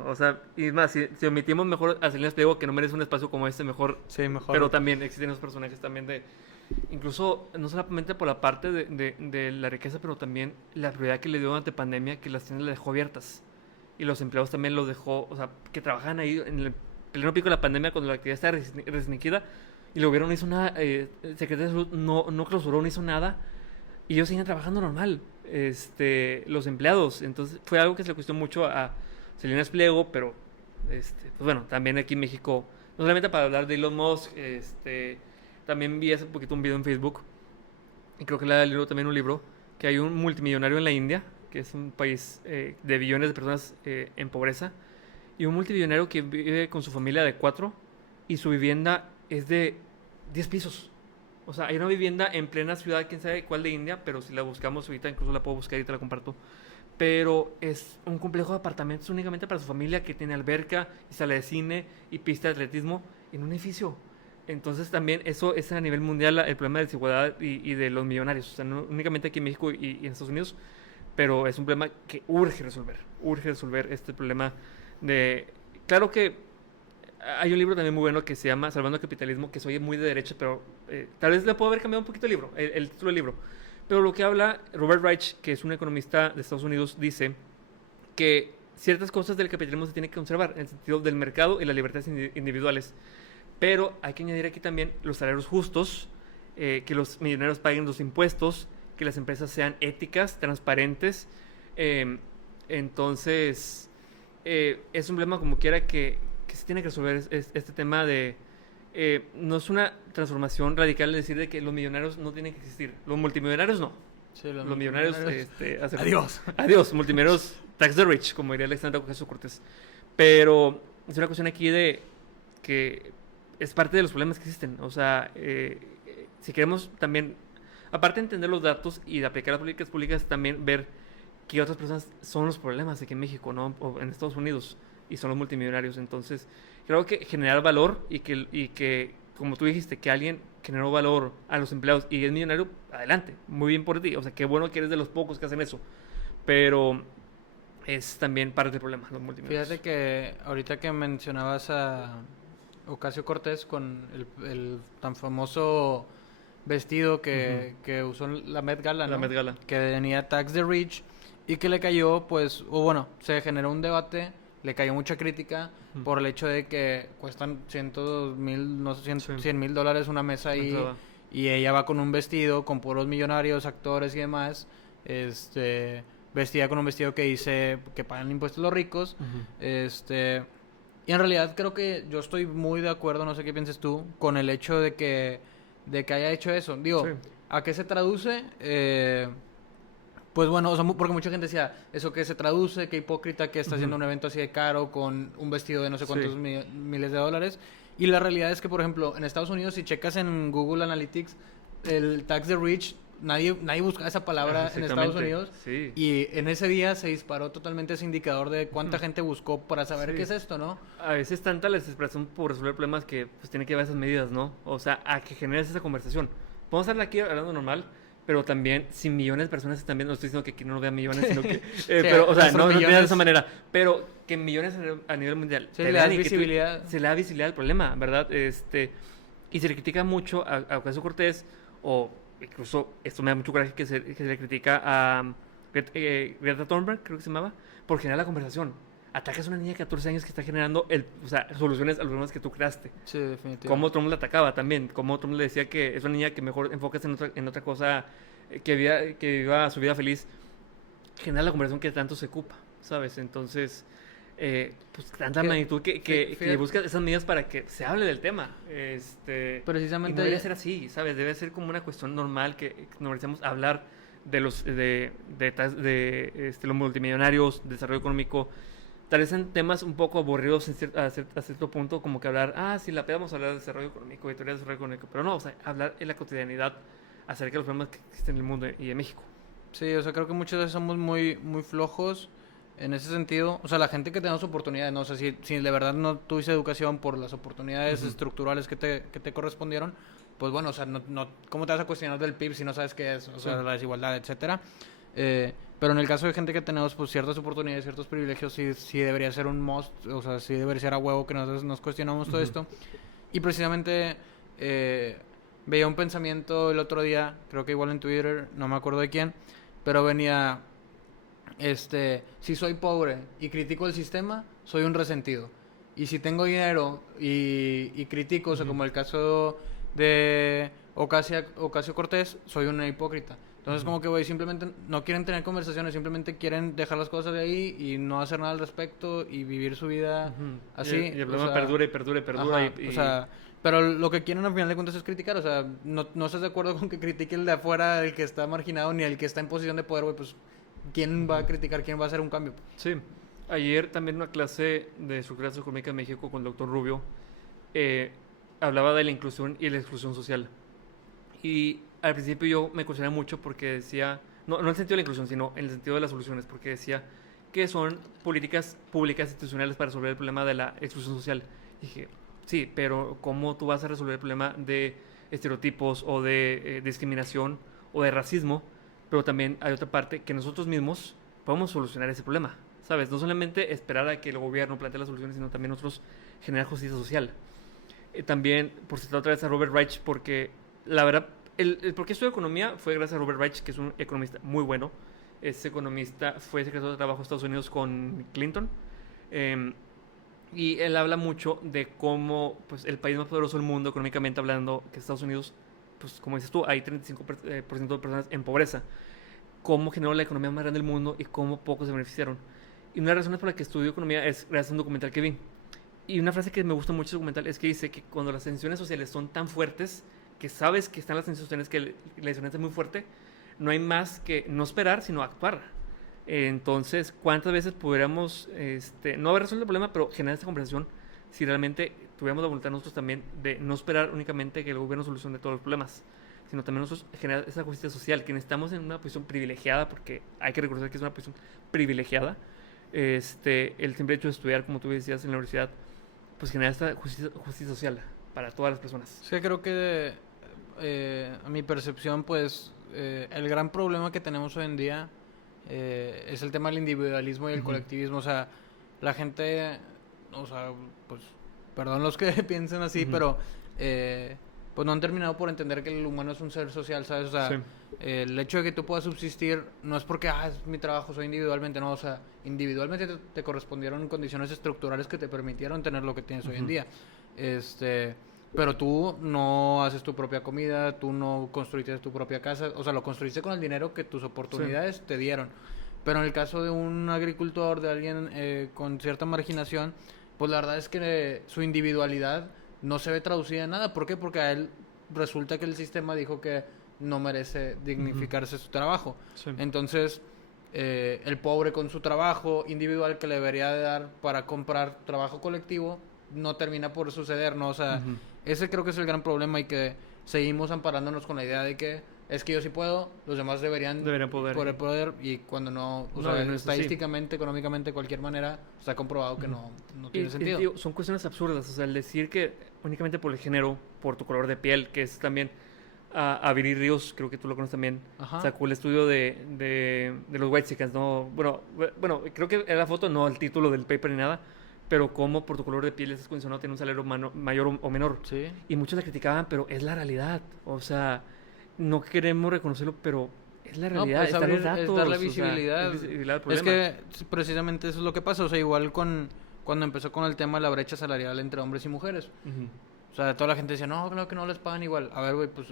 O sea, y más, si omitimos mejor a Salinas Pliego, que no merece un espacio como este, mejor. Sí, mejor. Pero también existen esos personajes también incluso, no solamente por la parte de la riqueza, pero también la prioridad que le dio durante pandemia, que las tiendas las dejó abiertas. Y los empleados también los dejó, o sea, que trabajaban ahí en el pleno pico de la pandemia, cuando la actividad estaba restringida, y el gobierno no hizo nada, el secretario de salud no clausuró, no hizo nada, y ellos seguían trabajando normal, los empleados. Entonces fue algo que se le cuestionó mucho a Salinas Pliego, pero pues bueno, también aquí en México, no solamente para hablar de Elon Musk, también vi hace poquito un video en Facebook, y creo que le ha leído también un libro, que hay un multimillonario en la India, que es un país de billones de personas en pobreza, y un multimillonario que vive con su familia de 4, y su vivienda es de 10 pisos. O sea, hay una vivienda en plena ciudad, quién sabe cuál de India, pero si la buscamos ahorita, incluso la puedo buscar y te la comparto. Pero es un complejo de apartamentos únicamente para su familia, que tiene alberca y sala de cine y pista de atletismo en un edificio. Entonces también eso es a nivel mundial el problema de desigualdad y de los millonarios. O sea, no únicamente aquí en México y en Estados Unidos, pero es un problema que urge resolver este problema de... Claro que hay un libro también muy bueno que se llama Salvando el Capitalismo, que se oye muy de derecha, pero tal vez le puedo haber cambiado un poquito el libro, el título del libro. Pero lo que habla Robert Reich, que es un economista de Estados Unidos, dice que ciertas cosas del capitalismo se tienen que conservar, en el sentido del mercado y las libertades individuales. Pero hay que añadir aquí también los salarios justos, que los millonarios paguen los impuestos, que las empresas sean éticas, transparentes. Entonces, es un problema como quiera que se tiene que resolver este tema de... no es una transformación radical decir de que los millonarios no tienen que existir. Los multimillonarios no. Sí, los millonarios... Adiós, multimillonarios tax the rich, como diría Alexandra Ocasio-Cortez. Pero es una cuestión aquí de que es parte de los problemas que existen. O sea, si queremos también, aparte de entender los datos y de aplicar las políticas públicas, también ver qué otras personas son los problemas aquí en México, ¿no? O en Estados Unidos, y son los multimillonarios. Entonces, creo que generar valor y que, como tú dijiste, que alguien generó valor a los empleados y es millonario, adelante, muy bien por ti. O sea, qué bueno que eres de los pocos que hacen eso. Pero es también parte del problema, los multimillonarios. Fíjate que ahorita que mencionabas a Ocasio-Cortez con el tan famoso vestido que usó la Met Gala, ¿no? La Met Gala. Que venía Tax the Rich y que le cayó, pues, o bueno, se generó un debate, le cayó mucha crítica por el hecho de que cuestan $100,000, no sé, $100,000 una mesa ahí, y ella va con un vestido con puros millonarios, actores y demás, vestida con un vestido que dice que pagan impuestos los ricos, y en realidad creo que yo estoy muy de acuerdo, no sé qué pienses tú, con el hecho de que haya hecho eso. Digo, sí. ¿A qué se traduce? Pues bueno, o sea, porque mucha gente decía, ¿eso qué se traduce? Qué hipócrita que está haciendo un evento así de caro con un vestido de no sé cuántos miles de dólares. Y la realidad es que, por ejemplo, en Estados Unidos, si checas en Google Analytics, el Tax the Rich nadie buscaba esa palabra en Estados Unidos. Sí. Y en ese día se disparó totalmente ese indicador de cuánta gente buscó para saber qué es esto, ¿no? A veces tanta la desesperación por resolver problemas que pues tiene que llevar esas medidas, ¿no? O sea, a que generes esa conversación. Podemos estar aquí hablando normal, pero también si millones de personas están viendo, no estoy diciendo que aquí no lo vean millones, sino que... pero, o sea, no de esa manera, pero que millones a nivel mundial se le da visibilidad. Se le da visibilidad al problema, ¿verdad? Y se le critica mucho a Ocasio-Cortez, o incluso, esto me da mucho coraje que se le critica a Greta Thunberg, creo que se llamaba, por generar la conversación. Atacas a una niña de 14 años que está generando soluciones a los problemas que tú creaste. Sí, definitivamente. Cómo Trump la atacaba también. Cómo Trump le decía que es una niña que mejor enfocas en otra cosa, que viva su vida feliz. Genera la conversación que tanto se ocupa, ¿sabes? Entonces, pues tanta magnitud que busca esas medidas para que se hable del tema. Precisamente. Y no debería ser así, ¿sabes? Debe ser como una cuestión normal que normalicemos hablar de los multimillonarios, desarrollo económico. Tal vez en temas un poco aburridos a cierto punto, como que hablar, si la pedamos hablar de desarrollo económico, de teoría de desarrollo económico, pero no, o sea, hablar en la cotidianidad acerca de los problemas que existen en el mundo y en México. Sí, o sea, creo que muchas veces somos muy, muy flojos en ese sentido. O sea, la gente que tenemos oportunidades, no sé, si de verdad no tuviste educación por las oportunidades estructurales que te correspondieron, pues bueno, o sea, no, ¿cómo te vas a cuestionar del PIB si no sabes qué es? O sea, la desigualdad, etcétera. Pero en el caso de gente que tenemos pues ciertas oportunidades, ciertos privilegios, sí debería ser un must, o sea, sí debería ser a huevo que nosotros nos cuestionamos todo esto. Y precisamente veía un pensamiento el otro día, creo que igual en Twitter, no me acuerdo de quién, pero venía, si soy pobre y critico el sistema, soy un resentido. Y si tengo dinero y critico, o sea, como el caso de Ocasio-Cortez, soy una hipócrita. Entonces, como que, güey, simplemente no quieren tener conversaciones, simplemente quieren dejar las cosas de ahí y no hacer nada al respecto y vivir su vida así. Y el problema perdura y perdura y perdura. Ajá, o sea, pero lo que quieren al final de cuentas es criticar, o sea, no estás de acuerdo con que critique el de afuera, el que está marginado, ni el que está en posición de poder, güey, pues, ¿quién va a criticar? ¿Quién va a hacer un cambio? Sí. Ayer también una clase de estructura socioeconómica en México con el doctor Rubio hablaba de la inclusión y la exclusión social. Y al principio yo me cuestionaba mucho porque decía, no en el sentido de la inclusión, sino en el sentido de las soluciones, porque decía que son políticas públicas institucionales para resolver el problema de la exclusión social. Y dije, sí, pero ¿cómo tú vas a resolver el problema de estereotipos o de discriminación o de racismo? Pero también hay otra parte que nosotros mismos podemos solucionar ese problema, ¿sabes? No solamente esperar a que el gobierno plantee las soluciones, sino también nosotros generar justicia social. También, por citar otra vez a Robert Reich, porque la verdad, el por qué estudio economía fue gracias a Robert Reich, que es un economista muy bueno. Ese economista fue secretario de Trabajo de Estados Unidos con Clinton. Y él habla mucho de cómo pues, el país más poderoso del mundo, económicamente hablando, que es Estados Unidos, pues como dices tú, hay 35% de personas en pobreza. Cómo generó la economía más grande del mundo y cómo pocos se beneficiaron. Y una de las razones por la que estudio economía es gracias a un documental que vi. Y una frase que me gusta mucho de ese documental es que dice que cuando las tensiones sociales son tan fuertes, que sabes que están las tensiones sociales, que la diferencia es muy fuerte, no hay más que no esperar, sino actuar. Entonces, ¿cuántas veces pudiéramos no haber resuelto el problema, pero generar esta conversación si realmente tuviéramos la voluntad nosotros también de no esperar únicamente que el gobierno solucione todos los problemas, sino también nosotros generar esa justicia social, que estamos en una posición privilegiada, porque hay que reconocer que es una posición privilegiada. El simple hecho de estudiar, como tú decías, en la universidad, pues genera esta justicia social para todas las personas. Sí, creo que a mi percepción, pues, el gran problema que tenemos hoy en día es el tema del individualismo y el colectivismo. O sea, la gente, o sea, pues, perdón los que piensen así, pero pues no han terminado por entender que el humano es un ser social, ¿sabes? O sea, el hecho de que tú puedas subsistir no es porque, es mi trabajo, soy individualmente, no, o sea, individualmente te correspondieron condiciones estructurales que te permitieron tener lo que tienes hoy en día. Pero tú no haces tu propia comida, tú no construiste tu propia casa, o sea, lo construiste con el dinero que tus oportunidades te dieron. Pero en el caso de un agricultor, de alguien con cierta marginación, pues la verdad es que su individualidad no se ve traducida en nada. ¿Por qué? Porque a él resulta que el sistema dijo que no merece dignificarse su trabajo. Sí. Entonces, el pobre con su trabajo individual que le debería de dar para comprar trabajo colectivo, no termina por suceder, ¿no? O sea, ese creo que es el gran problema y que seguimos amparándonos con la idea de que es que yo sí puedo, los demás deberían poder, y cuando no, o sea, no es estadísticamente, económicamente, de cualquier manera, está comprobado que no tiene sentido. Tío, son cuestiones absurdas, o sea, el decir que únicamente por el género, por tu color de piel, que es también a Viri Ríos, creo que tú lo conoces también, sacó el estudio de los Whitexicans, ¿no? Bueno, creo que era la foto, no el título del paper ni nada, pero cómo por tu color de piel estás condicionado a tener un salario mayor o menor. Sí. Y muchos la criticaban, pero es la realidad, o sea, no queremos reconocerlo, pero es la realidad, pues están los datos. Es darle visibilidad. O sea, es que precisamente eso es lo que pasa, o sea, igual cuando empezó con el tema de la brecha salarial entre hombres y mujeres. O sea, toda la gente decía, no, claro que no les pagan igual. A ver, güey, pues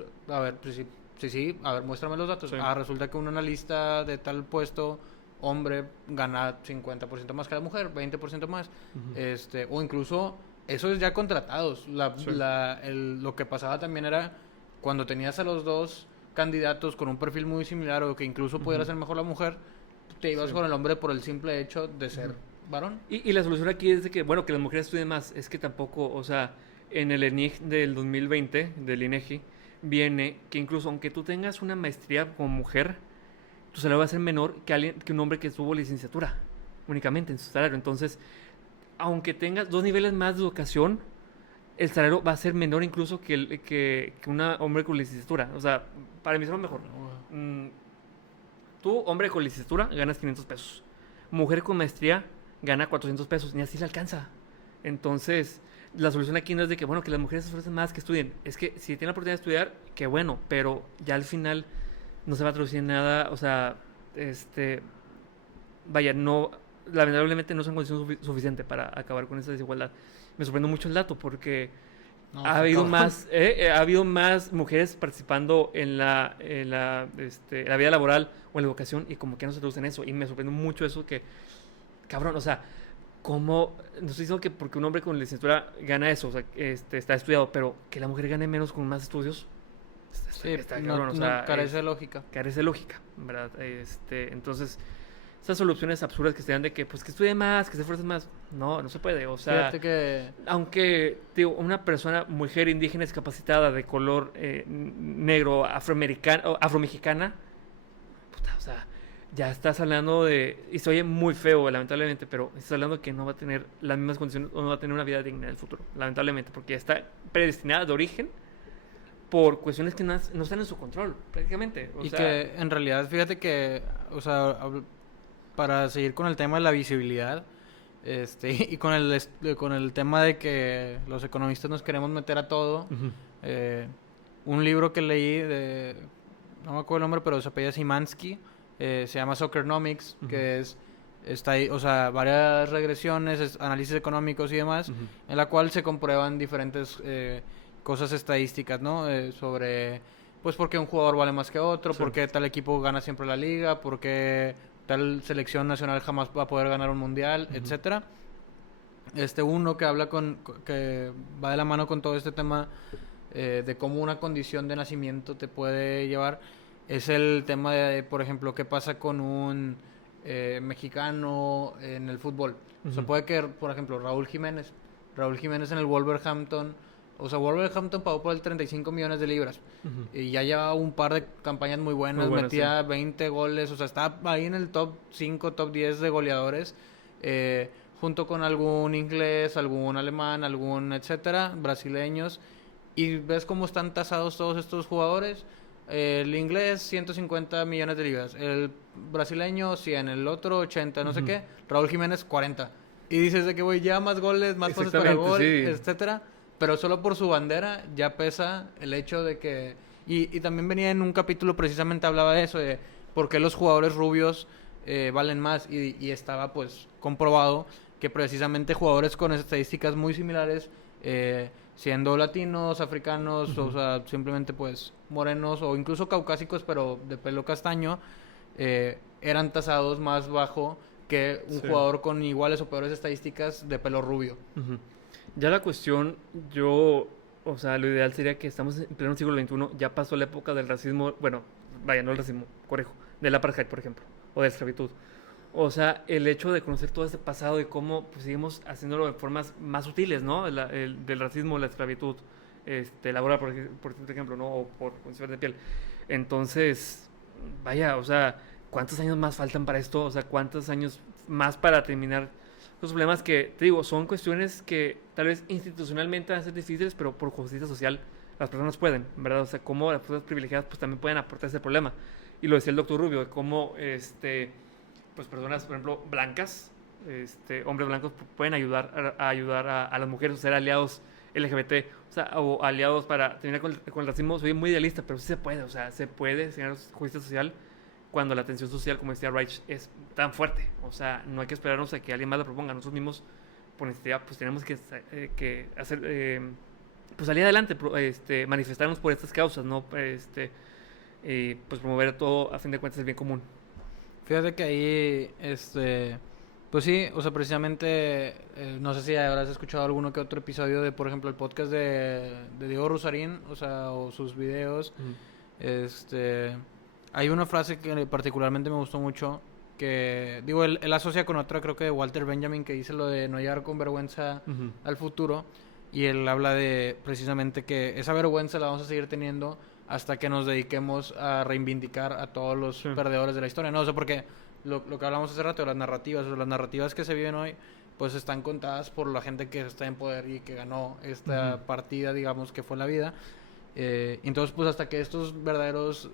sí, a ver, muéstrame los datos. Sí. Resulta que un analista de tal puesto, hombre, gana 50% más que la mujer, 20% más. O incluso, eso es ya contratados. Lo que pasaba también era cuando tenías a los dos candidatos con un perfil muy similar o que incluso pudiera ser mejor la mujer, te ibas con el hombre por el simple hecho de ser varón. Y la solución aquí es de que, bueno, que las mujeres estudien más. Es que tampoco, o sea, en el ENIG del 2020, del INEGI, viene que incluso aunque tú tengas una maestría como mujer, tu salario va a ser menor que un hombre que tuvo licenciatura únicamente en su salario. Entonces, aunque tengas 2 niveles más de educación, el salario va a ser menor incluso que un hombre con licenciatura. O sea, para mí es lo mejor. Tú, hombre con licenciatura, ganas 500 pesos. Mujer con maestría gana 400 pesos. Ni así le alcanza. Entonces, la solución aquí no es de que, bueno, que las mujeres se esfuercen más, que estudien. Es que si tienen la oportunidad de estudiar, qué bueno. Pero ya al final no se va a traducir en nada. O sea, vaya, no... Lamentablemente no son condiciones suficientes para acabar con esa desigualdad. Me sorprende mucho el dato porque ha habido más mujeres participando en la vida laboral o en la educación y como que no se traduce en eso. Y me sorprende mucho eso que, cabrón, o sea, como, no estoy diciendo que porque un hombre con licenciatura gana eso, o sea, está estudiado, pero que la mujer gane menos con más estudios, está cabrón, o sea, carece de lógica. Carece de lógica, ¿verdad? Entonces... Esas soluciones absurdas que se dan de que, pues, que estudie más, que se esfuerce más. No se puede. O sea, fíjate que... aunque, digo, una persona, mujer indígena discapacitada de color negro, afromexicana, puta, o sea, ya estás hablando de... Y se oye muy feo, lamentablemente, pero estás hablando que no va a tener las mismas condiciones o no va a tener una vida digna en el futuro. Lamentablemente, porque ya está predestinada de origen por cuestiones que no están en su control, prácticamente. Que en realidad, fíjate que, o sea... Para seguir con el tema de la visibilidad y con el tema de que los economistas nos queremos meter a todo, un libro que leí no me acuerdo el nombre, pero se apellida Simansky, se llama Soccernomics, que está ahí, o sea, varias regresiones, análisis económicos y demás, en la cual se comprueban diferentes cosas estadísticas, ¿no? Sobre, pues, por qué un jugador vale más que otro, por qué tal equipo gana siempre la liga, por qué tal selección nacional jamás va a poder ganar un mundial, etcétera. Uno que habla que va de la mano con todo este tema de cómo una condición de nacimiento te puede llevar, es el tema de, por ejemplo, qué pasa con un mexicano en el fútbol. O sea, puede que, por ejemplo, Raúl Jiménez en el Wolverhampton, o sea, Wolverhampton pagó por él 35 millones de libras. Y ya llevaba un par de campañas muy buenas, metía 20 goles, o sea, estaba ahí en el top 5, top 10 de goleadores, junto con algún inglés, algún alemán, algún etcétera, brasileños. Y ves cómo están tasados todos estos jugadores. El inglés, 150 millones de libras. El brasileño, 100. El otro, 80, no sé qué. Raúl Jiménez, 40. Y dices de que, güey, ya más goles, más pases para gol, etcétera. Pero solo por su bandera ya pesa el hecho de que... Y también venía en un capítulo, precisamente hablaba de eso, de por qué los jugadores rubios valen más. Y estaba, pues, comprobado que precisamente jugadores con estadísticas muy similares, siendo latinos, africanos, o sea, simplemente, pues, morenos o incluso caucásicos, pero de pelo castaño, eran tasados más bajo que un jugador con iguales o peores estadísticas de pelo rubio. Ya la cuestión, o sea, lo ideal sería que estamos en pleno siglo XXI, ya pasó la época del racismo, bueno, vaya, no el racismo, corrijo, del apartheid, por ejemplo, o de la esclavitud. O sea, el hecho de conocer todo este pasado y cómo pues, seguimos haciéndolo de formas más sutiles, ¿no? Del racismo, la esclavitud, laboral, por ejemplo, ¿no? O por condición de piel. Entonces, vaya, o sea, ¿cuántos años más faltan para esto? O sea, ¿cuántos años más para terminar los problemas que, te digo, son cuestiones que tal vez institucionalmente van a ser difíciles, pero por justicia social las personas pueden, ¿verdad? O sea, cómo las personas privilegiadas pues también pueden aportar ese problema. Y lo decía el doctor Rubio, de cómo, pues personas, por ejemplo, blancas, hombres blancos pueden ayudar a las mujeres a ser aliados LGBT, o sea, o aliados para terminar con el racismo. Soy muy idealista, pero sí se puede, o sea, se puede generar justicia social cuando la tensión social, como decía Reich, es tan fuerte. O sea, no hay que esperarnos a que alguien más la proponga. Nosotros mismos, por necesidad, pues tenemos que hacer, pues salir adelante, manifestarnos por estas causas, ¿no? Pues promover todo, a fin de cuentas, el bien común. Fíjate que ahí, pues sí, o sea, precisamente, no sé si habrás escuchado alguno que otro episodio de, por ejemplo, el podcast de Diego Rusarín, o sea, o sus videos. Hay una frase que particularmente me gustó mucho, que, digo, él asocia con otra, creo que de Walter Benjamin, que dice lo de no llegar con vergüenza al futuro, y él habla de, precisamente, que esa vergüenza la vamos a seguir teniendo hasta que nos dediquemos a reivindicar a todos los perdedores de la historia, ¿no? O sea, porque lo que hablamos hace rato de las narrativas, o sea, las narrativas que se viven hoy, pues están contadas por la gente que está en poder y que ganó esta partida, digamos, que fue la vida. Entonces, pues hasta que estos verdaderos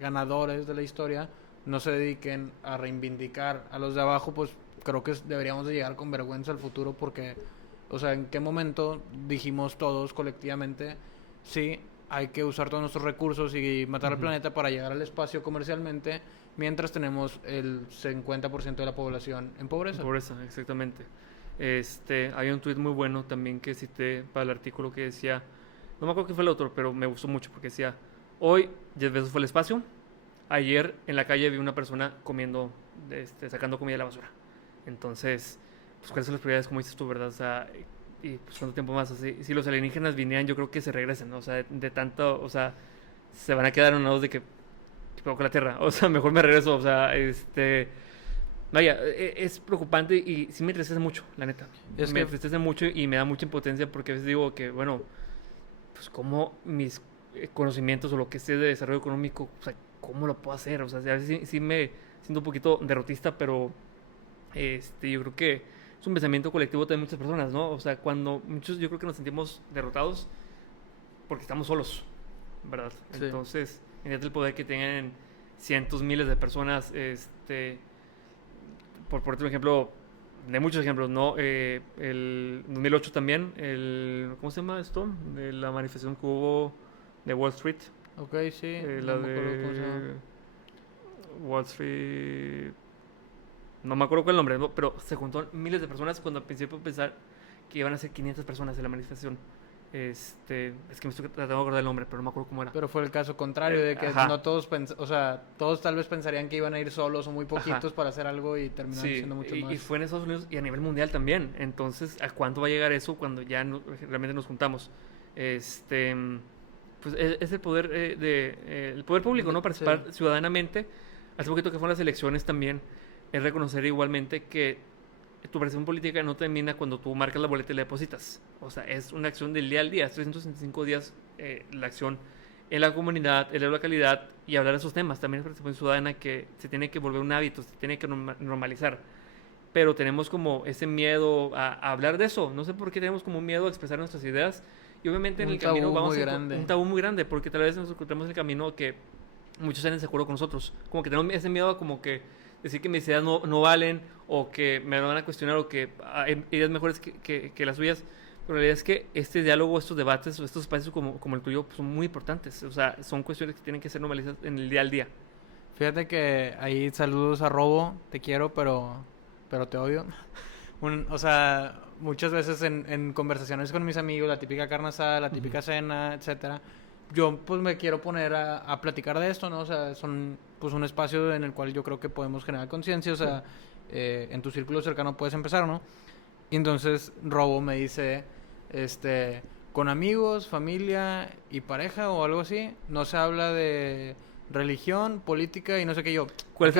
ganadores de la historia no se dediquen a reivindicar a los de abajo, pues creo que deberíamos de llegar con vergüenza al futuro, porque, o sea, ¿en qué momento dijimos todos colectivamente, sí, hay que usar todos nuestros recursos y matar al planeta para llegar al espacio comercialmente, mientras tenemos el 50% de la población en pobreza? En pobreza, exactamente. Hay un tweet muy bueno también que cité para el artículo que decía, no me acuerdo qué fue el otro, pero me gustó mucho porque decía, hoy Jeff Bezos fue al espacio, ayer en la calle vi una persona comiendo, sacando comida de la basura. Entonces, pues cuáles son las prioridades, como dices tú, ¿verdad? O sea, y pues cuánto tiempo más así. Si los alienígenas vinieran, yo creo que se regresen, ¿no? O sea, de tanto, o sea, se van a quedar unados de que con la Tierra, o sea, mejor me regreso, o sea, vaya, es preocupante y sí me entristece mucho, la neta. Me entristece mucho y me da mucha impotencia porque a veces digo que, bueno, pues como mis conocimientos o lo que sé de desarrollo económico, o sea, ¿cómo lo puedo hacer? O sea, a veces sí me siento un poquito derrotista, pero yo creo que es un pensamiento colectivo de muchas personas, ¿no? O sea, cuando muchos yo creo que nos sentimos derrotados porque estamos solos, ¿verdad? Sí. Entonces, imagínate el poder que tienen cientos, miles de personas, por ejemplo, de muchos ejemplos, ¿no? El 2008 también, ¿cómo se llama esto? De la manifestación que hubo de Wall Street. Ok, sí. La de Wall Street... No me acuerdo cuál es el nombre, ¿no? Pero se juntó miles de personas cuando al principio pensar que iban a ser 500 personas en la manifestación. Es que me estoy tratando de acordar el nombre, pero no me acuerdo cómo era. Pero fue el caso contrario, de que no todos, o sea, todos tal vez pensarían que iban a ir solos o muy poquitos para hacer algo y terminaron siendo mucho más. Y fue en Estados Unidos y a nivel mundial también. Entonces, ¿a cuánto va a llegar eso cuando ya realmente nos juntamos? Pues es el poder el poder público, ¿no? Participar ciudadanamente. Hace poquito que fueron las elecciones también, es reconocer igualmente que tu participación política no termina cuando tú marcas la boleta y la depositas. O sea, es una acción del día al día, 365 días la acción en la comunidad, en la localidad y hablar de esos temas. También es participación ciudadana que se tiene que volver un hábito, se tiene que normalizar. Pero tenemos como ese miedo a hablar de eso. No sé por qué tenemos como un miedo a expresar nuestras ideas. Y obviamente en el camino vamos a un tabú muy grande, porque tal vez nos encontramos en el camino que muchos están en desacuerdo con nosotros. Como que tenemos ese miedo a como que decir que mis ideas no valen o que me van a cuestionar o que hay ideas mejores que las suyas. Pero la realidad es que este diálogo, estos debates o estos espacios como el tuyo pues, son muy importantes. O sea, son cuestiones que tienen que ser normalizadas en el día al día. Fíjate que ahí saludos a Robo, te quiero, pero te odio. O sea, muchas veces en conversaciones con mis amigos, la típica carne asada, la típica cena, etcétera, yo pues me quiero poner a platicar de esto, ¿no? O sea, son pues un espacio en el cual yo creo que podemos generar conciencia, o sea, en tu círculo cercano puedes empezar, ¿no? Y entonces Robo me dice, con amigos, familia y pareja o algo así, no se habla de religión, política y no sé qué yo. ¿Cuál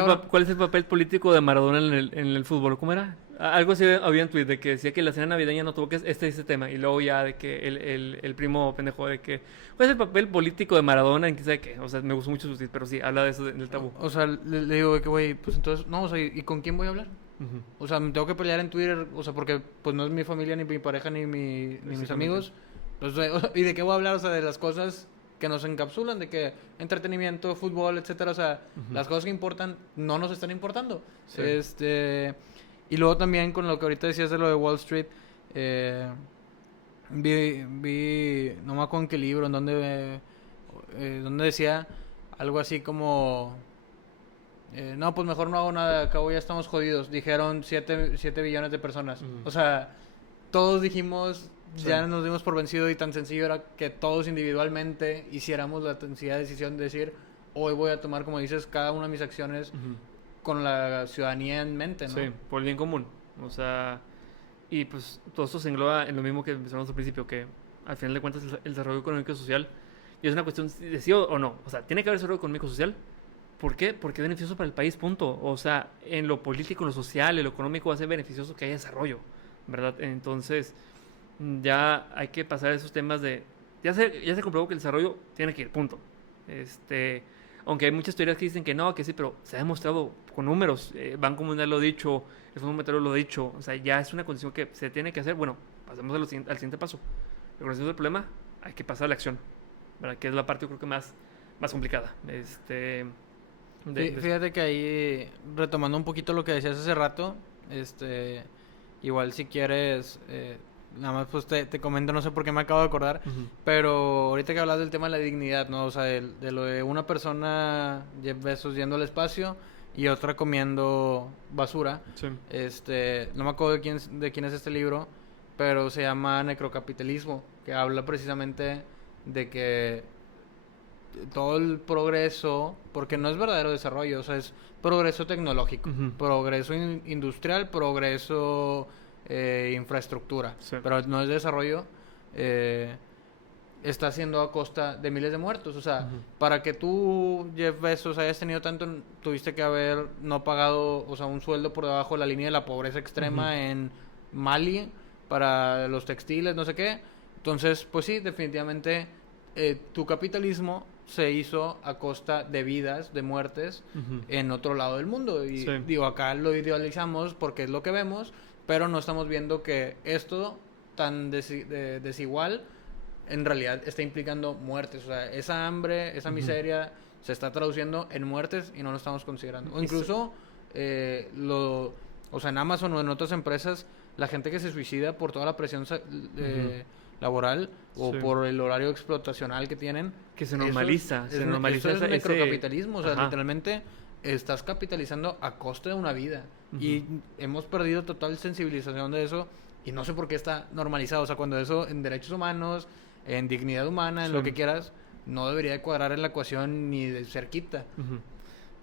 es el papel político de Maradona en el fútbol? ¿Cómo era? Algo así había en tweet de que decía que la cena navideña no toques este tema. Y luego ya de que el primo pendejo de que ¿cuál es el papel político de Maradona en qué sabe qué? O sea, me gustó mucho su tweet, pero sí, habla de eso del tabú. O sea, le digo de que, güey, pues entonces, no, o sea, ¿y con quién voy a hablar? Ujú. O sea, me tengo que pelear en Twitter, o sea, porque pues no es mi familia, ni mi pareja, ni mis Exactamente. amigos. Entonces, ¿y de qué voy a hablar? O sea, de las cosas que nos encapsulan, de que entretenimiento, fútbol, etcétera. O sea, Ujú. las cosas que importan no nos están importando. Sí. Y luego también con lo que ahorita decías de lo de Wall Street, no me acuerdo en qué libro, donde decía algo así como... no, pues mejor no hago nada, acabo ya estamos jodidos. Dijeron 7 billones de personas. Ujú. O sea, todos dijimos, Sí. ya nos dimos por vencido y tan sencillo era que todos individualmente hiciéramos la sencilla decisión de decir, hoy voy a tomar, como dices, cada una de mis acciones Ujú. con la ciudadanía en mente, ¿no? Sí, por el bien común. O sea, y pues todo esto se engloba en lo mismo que empezamos al principio, que al final de cuentas el desarrollo económico y social, y es una cuestión de sí o no. O sea, tiene que haber desarrollo económico y social. ¿Por qué? Porque es beneficioso para el país, punto. O sea, en lo político, en lo social, en lo económico va a ser beneficioso que haya desarrollo, ¿verdad? Entonces, ya hay que pasar esos temas de... Ya se comprobó que el desarrollo tiene que ir, punto. Aunque hay muchas teorías que dicen que no, que sí, pero se ha demostrado con números. Banco Mundial lo ha dicho, el Fondo Monetario lo ha dicho. O sea, ya es una condición que se tiene que hacer. Bueno, pasemos al siguiente paso. Reconocimiento del problema, hay que pasar a la acción, ¿verdad? Que es la parte, yo creo que más complicada. Fíjate que ahí, retomando un poquito lo que decías hace rato, igual si quieres, nada más pues te comento, no sé por qué me acabo de acordar, Ujú. pero ahorita que hablas del tema de la dignidad, ¿no? O sea, de lo de una persona, Jeff Bezos, yendo al espacio y otra comiendo basura. Sí. No me acuerdo de quién es este libro, pero se llama Necrocapitalismo, que habla precisamente de que todo el progreso, porque no es verdadero desarrollo, o sea, es progreso tecnológico, Ujú. progreso industrial, progreso infraestructura, Sí. pero no es desarrollo, eh, está haciendo a costa de miles de muertos. O sea, Ujú. para que tú, Jeff Bezos, hayas tenido tanto, tuviste que haber no pagado, o sea, un sueldo por debajo de la línea de la pobreza extrema Ujú. en Mali para los textiles, no sé qué. Entonces, pues sí, definitivamente tu capitalismo se hizo a costa de vidas, de muertes Ujú. en otro lado del mundo. Y Sí. digo, acá lo idealizamos porque es lo que vemos, pero no estamos viendo que esto tan desigual en realidad está implicando muertes. O sea, esa hambre, esa Ujú. miseria se está traduciendo en muertes y no lo estamos considerando. O Y incluso, o sea, en Amazon o en otras empresas, la gente que se suicida por toda la presión laboral o Sí. por el horario explotacional que tienen. Que se eso normaliza, se normaliza eso es ese- necrocapitalismo. O sea, Ajá. literalmente estás capitalizando a costa de una vida. Ujú. Y hemos perdido total sensibilización de eso. Y no sé por qué está normalizado. O sea, cuando eso en derechos humanos, en dignidad humana, en Sí. lo que quieras, no debería de cuadrar en la ecuación ni de cerquita. Ujú.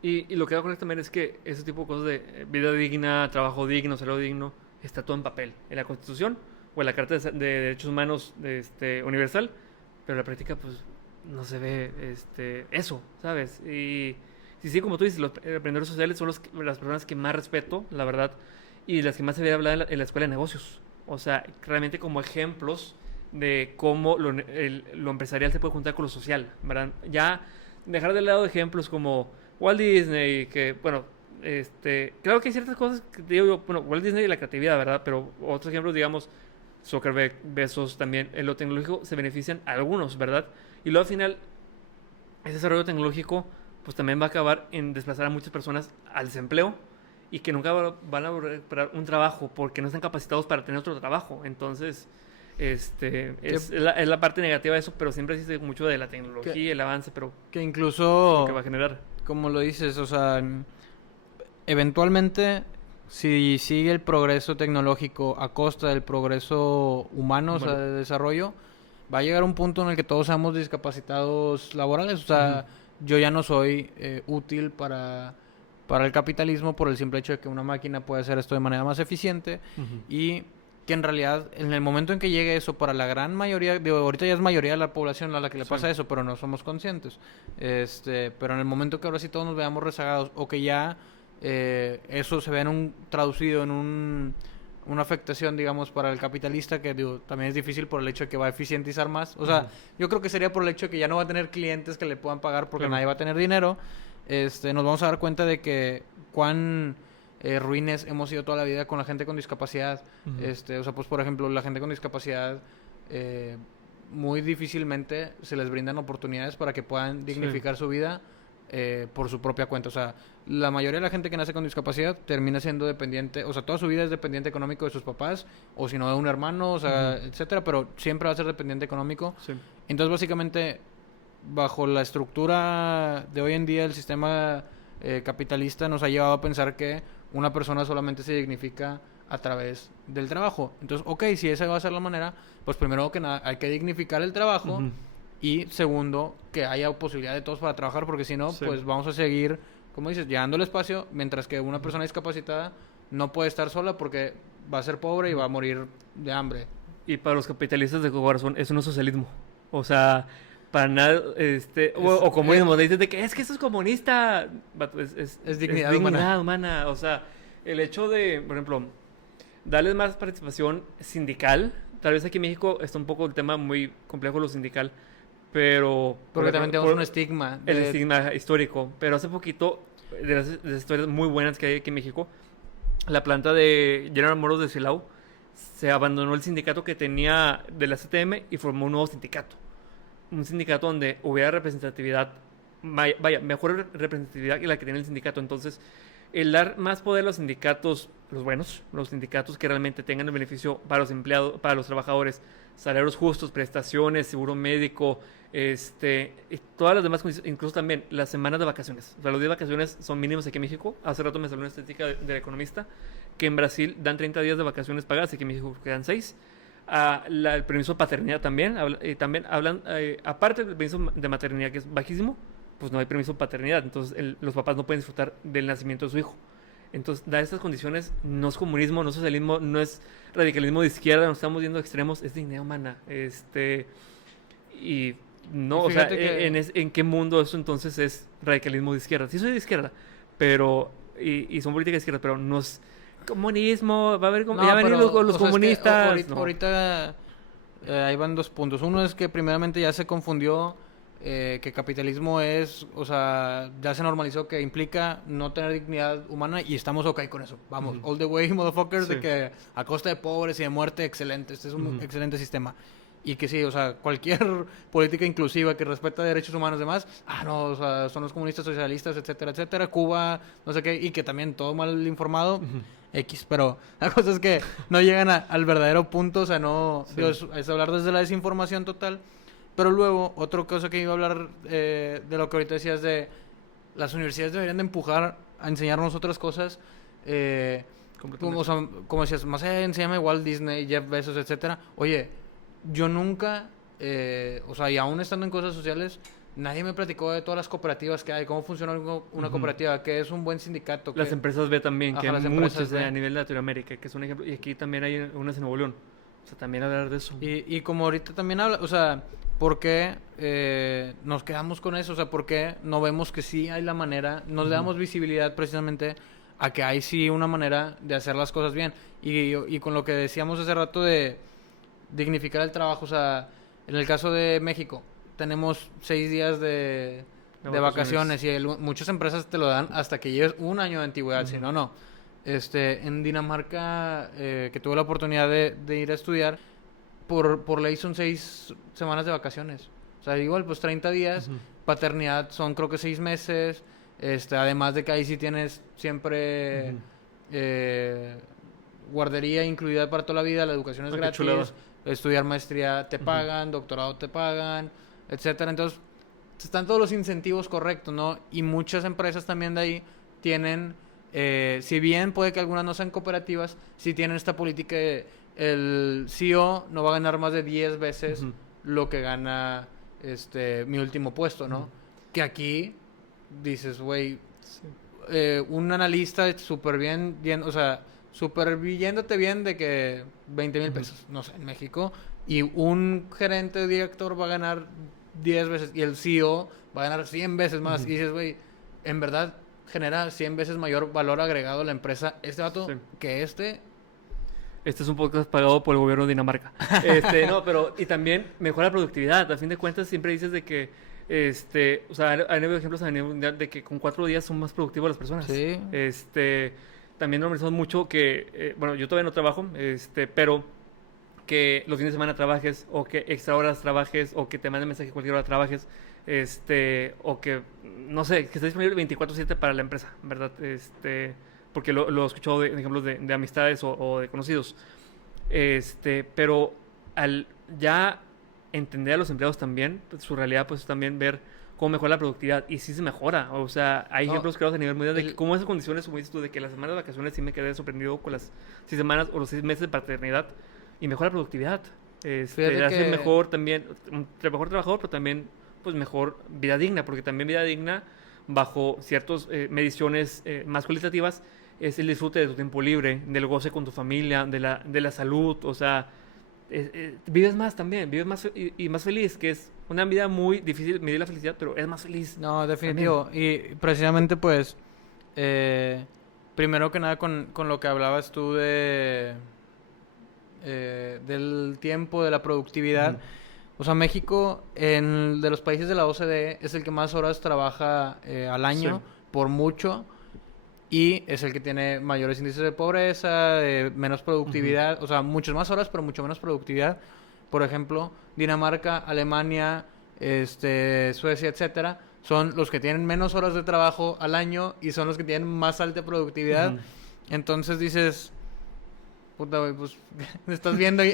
Y lo que va a ocurrir también es que ese tipo de cosas de vida digna, trabajo digno, salario digno, está todo en papel, en la Constitución o en la Carta de Derechos Humanos universal, pero en la práctica pues no se ve eso, ¿sabes? Y sí, como tú dices, los emprendedores sociales son las personas que más respeto, la verdad, y las que más se ve hablar en la escuela de negocios. O sea, realmente como ejemplos de cómo lo empresarial se puede juntar con lo social, ¿verdad? Ya dejar de lado ejemplos como Walt Disney, que, bueno, claro que hay ciertas cosas que digo yo, bueno, Walt Disney y la creatividad, ¿verdad? Pero otros ejemplos, digamos, Zuckerberg, Bezos, también en lo tecnológico se benefician a algunos, ¿verdad? Y luego al final, ese desarrollo tecnológico, pues también va a acabar en desplazar a muchas personas al desempleo y que nunca van a recuperar un trabajo porque no están capacitados para tener otro trabajo. Entonces, es la parte negativa de eso, pero siempre existe mucho de la tecnología, el avance, pero Que lo incluso, que va a generar. como lo dices, o sea, eventualmente, si sigue el progreso tecnológico a costa del progreso humano, o sea, Bueno. de desarrollo, va a llegar un punto en el que todos seamos discapacitados laborales. O sea, yo ya no soy útil para el capitalismo por el simple hecho de que una máquina puede hacer esto de manera más eficiente Ujú. y que en realidad en el momento en que llegue eso para la gran mayoría, digo, ahorita ya es mayoría de la población a la que le Sí. pasa eso, pero no somos conscientes. Pero en el momento que ahora sí todos nos veamos rezagados o que ya eso se ve traducido en una afectación, digamos, para el capitalista, que digo, también es difícil por el hecho de que va a eficientizar más. O sea, yo creo que sería por el hecho de que ya no va a tener clientes que le puedan pagar porque nadie va a tener dinero. Nos vamos a dar cuenta de que cuán ruines hemos sido toda la vida con la gente con discapacidad. O sea, pues por ejemplo, la gente con discapacidad muy difícilmente se les brindan oportunidades para que puedan dignificar su vida por su propia cuenta. O sea, la mayoría de la gente que nace con discapacidad termina siendo dependiente, o sea, toda su vida es dependiente económico de sus papás, o si no de un hermano, o sea, etcétera, pero siempre va a ser dependiente económico. Sí. Entonces, básicamente, bajo la estructura de hoy en día, el sistema capitalista nos ha llevado a pensar que una persona solamente se dignifica a través del trabajo. Entonces, ok, si esa va a ser la manera, pues primero que nada hay que dignificar el trabajo y segundo, que haya posibilidad de todos para trabajar, porque si no, pues vamos a seguir, como dices, llegando al espacio, mientras que una persona discapacitada no puede estar sola porque va a ser pobre y va a morir de hambre. Y para los capitalistas de corazón es un socialismo. O sea, para nada, o comunismo, dicen de que es que eso es comunista. Es dignidad humana. O sea, el hecho de, por ejemplo, darles más participación sindical. Tal vez aquí en México está un poco el tema muy complejo lo sindical, pero... Porque también tenemos un estigma. El estigma histórico. Pero hace poquito, de las historias muy buenas que hay aquí en México, la planta de General Motors de Silao, se abandonó el sindicato que tenía de la CTM y formó un nuevo sindicato. Un sindicato donde hubiera representatividad, mejor representatividad que la que tiene el sindicato. Entonces, el dar más poder a los sindicatos, los buenos, los sindicatos que realmente tengan el beneficio para los empleados, para los trabajadores, salarios justos, prestaciones, seguro médico, y todas las demás condiciones, incluso también las semanas de vacaciones. O sea, los días de vacaciones son mínimos aquí en México. Hace rato me salió una estadística del economista que en Brasil dan 30 días de vacaciones pagadas, aquí en México quedan 6. El permiso de paternidad también, hablan, aparte del permiso de maternidad que es bajísimo, pues no hay permiso de paternidad, entonces los papás no pueden disfrutar del nacimiento de su hijo. Entonces, dar estas condiciones no es comunismo, no es socialismo, no es radicalismo de izquierda, nos estamos yendo a extremos, es dignidad humana. Y no, o sea, ¿en qué mundo eso entonces es radicalismo de izquierda? Sí soy de izquierda, pero, y son políticas de izquierda, pero no es comunismo, va a haber, ya van los comunistas. Es que ahorita ahí van dos puntos. Uno es que primeramente ya se confundió que capitalismo es, o sea, ya se normalizó que implica no tener dignidad humana y estamos ok con eso. Vamos, all the way, motherfuckers, de que a costa de pobres y de muerte, excelente. Este es un excelente sistema. Y que sí, o sea, cualquier política inclusiva que respeta derechos humanos y demás, no, o sea, son los comunistas, socialistas, etcétera, etcétera, Cuba, no sé qué, y que también todo mal informado, X, pero la cosa es que no llegan al verdadero punto, o sea, no, Dios, es hablar desde la desinformación total. Pero luego, otra cosa que iba a hablar de lo que ahorita decías de las universidades deberían de empujar a enseñarnos otras cosas, como decías, más allá enséñame Walt Disney, Jeff Bezos, etcétera. Oye, yo nunca, o sea, y aún estando en cosas sociales, nadie me platicó de todas las cooperativas que hay, cómo funciona una cooperativa, que es un buen sindicato. Las empresas B también, que hay muchas a nivel de Latinoamérica, que es un ejemplo, y aquí también hay unas en Nuevo León. O sea, también hablar de eso. Y como ahorita también habla, o sea, ¿por qué nos quedamos con eso? O sea, ¿por qué no vemos que sí hay la manera, nos le damos visibilidad precisamente a que hay sí una manera de hacer las cosas bien? Y con lo que decíamos hace rato de dignificar el trabajo, o sea, en el caso de México, tenemos 6 días de vacaciones y muchas empresas te lo dan hasta que lleves un año de antigüedad, si no, no. En Dinamarca, que tuve la oportunidad de ir a estudiar, por ley son 6 semanas de vacaciones. O sea, igual, pues 30 días, paternidad son creo que 6 meses, además de que ahí sí tienes siempre guardería incluida para toda la vida, la educación es gratis, estudiar maestría te pagan, doctorado te pagan, etcétera. Entonces, están todos los incentivos correctos, ¿no? Y muchas empresas también de ahí tienen, si bien puede que algunas no sean cooperativas, sí tienen esta política de el CEO no va a ganar más de 10 veces lo que gana mi último puesto, ¿no? Que aquí dices, güey, un analista súper bien, o sea, súper yéndote bien de que 20,000 pesos, no sé, en México, y un gerente director va a ganar 10 veces y el CEO va a ganar 100 veces más. Y dices, güey, en verdad genera 100 veces mayor valor agregado a la empresa este vato Sí. que este. Este es un podcast pagado por el gobierno de Dinamarca. No, pero y también mejora la productividad. A fin de cuentas siempre dices de que, o sea, han habido ejemplos a nivel mundial de que con 4 días son más productivas las personas. Sí. También normalizamos mucho que, bueno, yo todavía no trabajo, pero que los fines de semana trabajes o que extra horas trabajes o que te manden mensaje cualquier hora trabajes, o que, no sé, que esté disponible 24/7 para la empresa, ¿verdad? Porque lo he escuchado de ejemplos de amistades o de conocidos. Pero al ya entender a los empleados también, pues, su realidad, pues también ver cómo mejora la productividad. Y sí se mejora. O sea, hay No, ejemplos creados a nivel mundial de que cómo esas condiciones, como dices tú, de que las semanas de vacaciones sí me quedé sorprendido con las 6 semanas o los 6 meses de paternidad y mejora la productividad. Fíjate Hace que- mejor también, mejor trabajador, pero también pues mejor vida digna, porque también vida digna bajo ciertas mediciones más cualitativas es el disfrute de tu tiempo libre, del goce con tu familia, de la salud, o sea, vives más también, vives más y más feliz, que es una vida muy difícil medir la felicidad, pero es más feliz. No, definitivo. Y precisamente, pues, primero que nada con lo que hablabas tú del tiempo, de la productividad. Ujú. O sea, México, de los países de la OCDE, es el que más horas trabaja al año, Sí. por mucho, y es el que tiene mayores índices de pobreza, menos productividad, o sea, muchas más horas, pero mucho menos productividad. Por ejemplo, Dinamarca, Alemania, Suecia, etcétera, son los que tienen menos horas de trabajo al año y son los que tienen más alta productividad. Ujú. Entonces dices, puta, güey, pues estás viendo y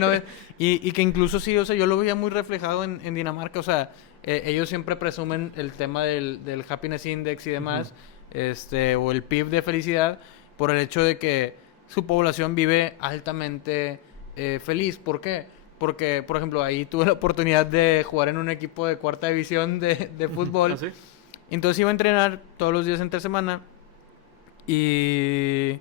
no ves. Y que incluso sí, o sea, yo lo veía muy reflejado en Dinamarca, o sea, ellos siempre presumen el tema del Happiness Index y demás, o el PIB de felicidad, por el hecho de que su población vive altamente feliz. ¿Por qué? Porque, por ejemplo, ahí tuve la oportunidad de jugar en un equipo de cuarta división de fútbol. ¿Ah, sí? Entonces iba a entrenar todos los días entre semana y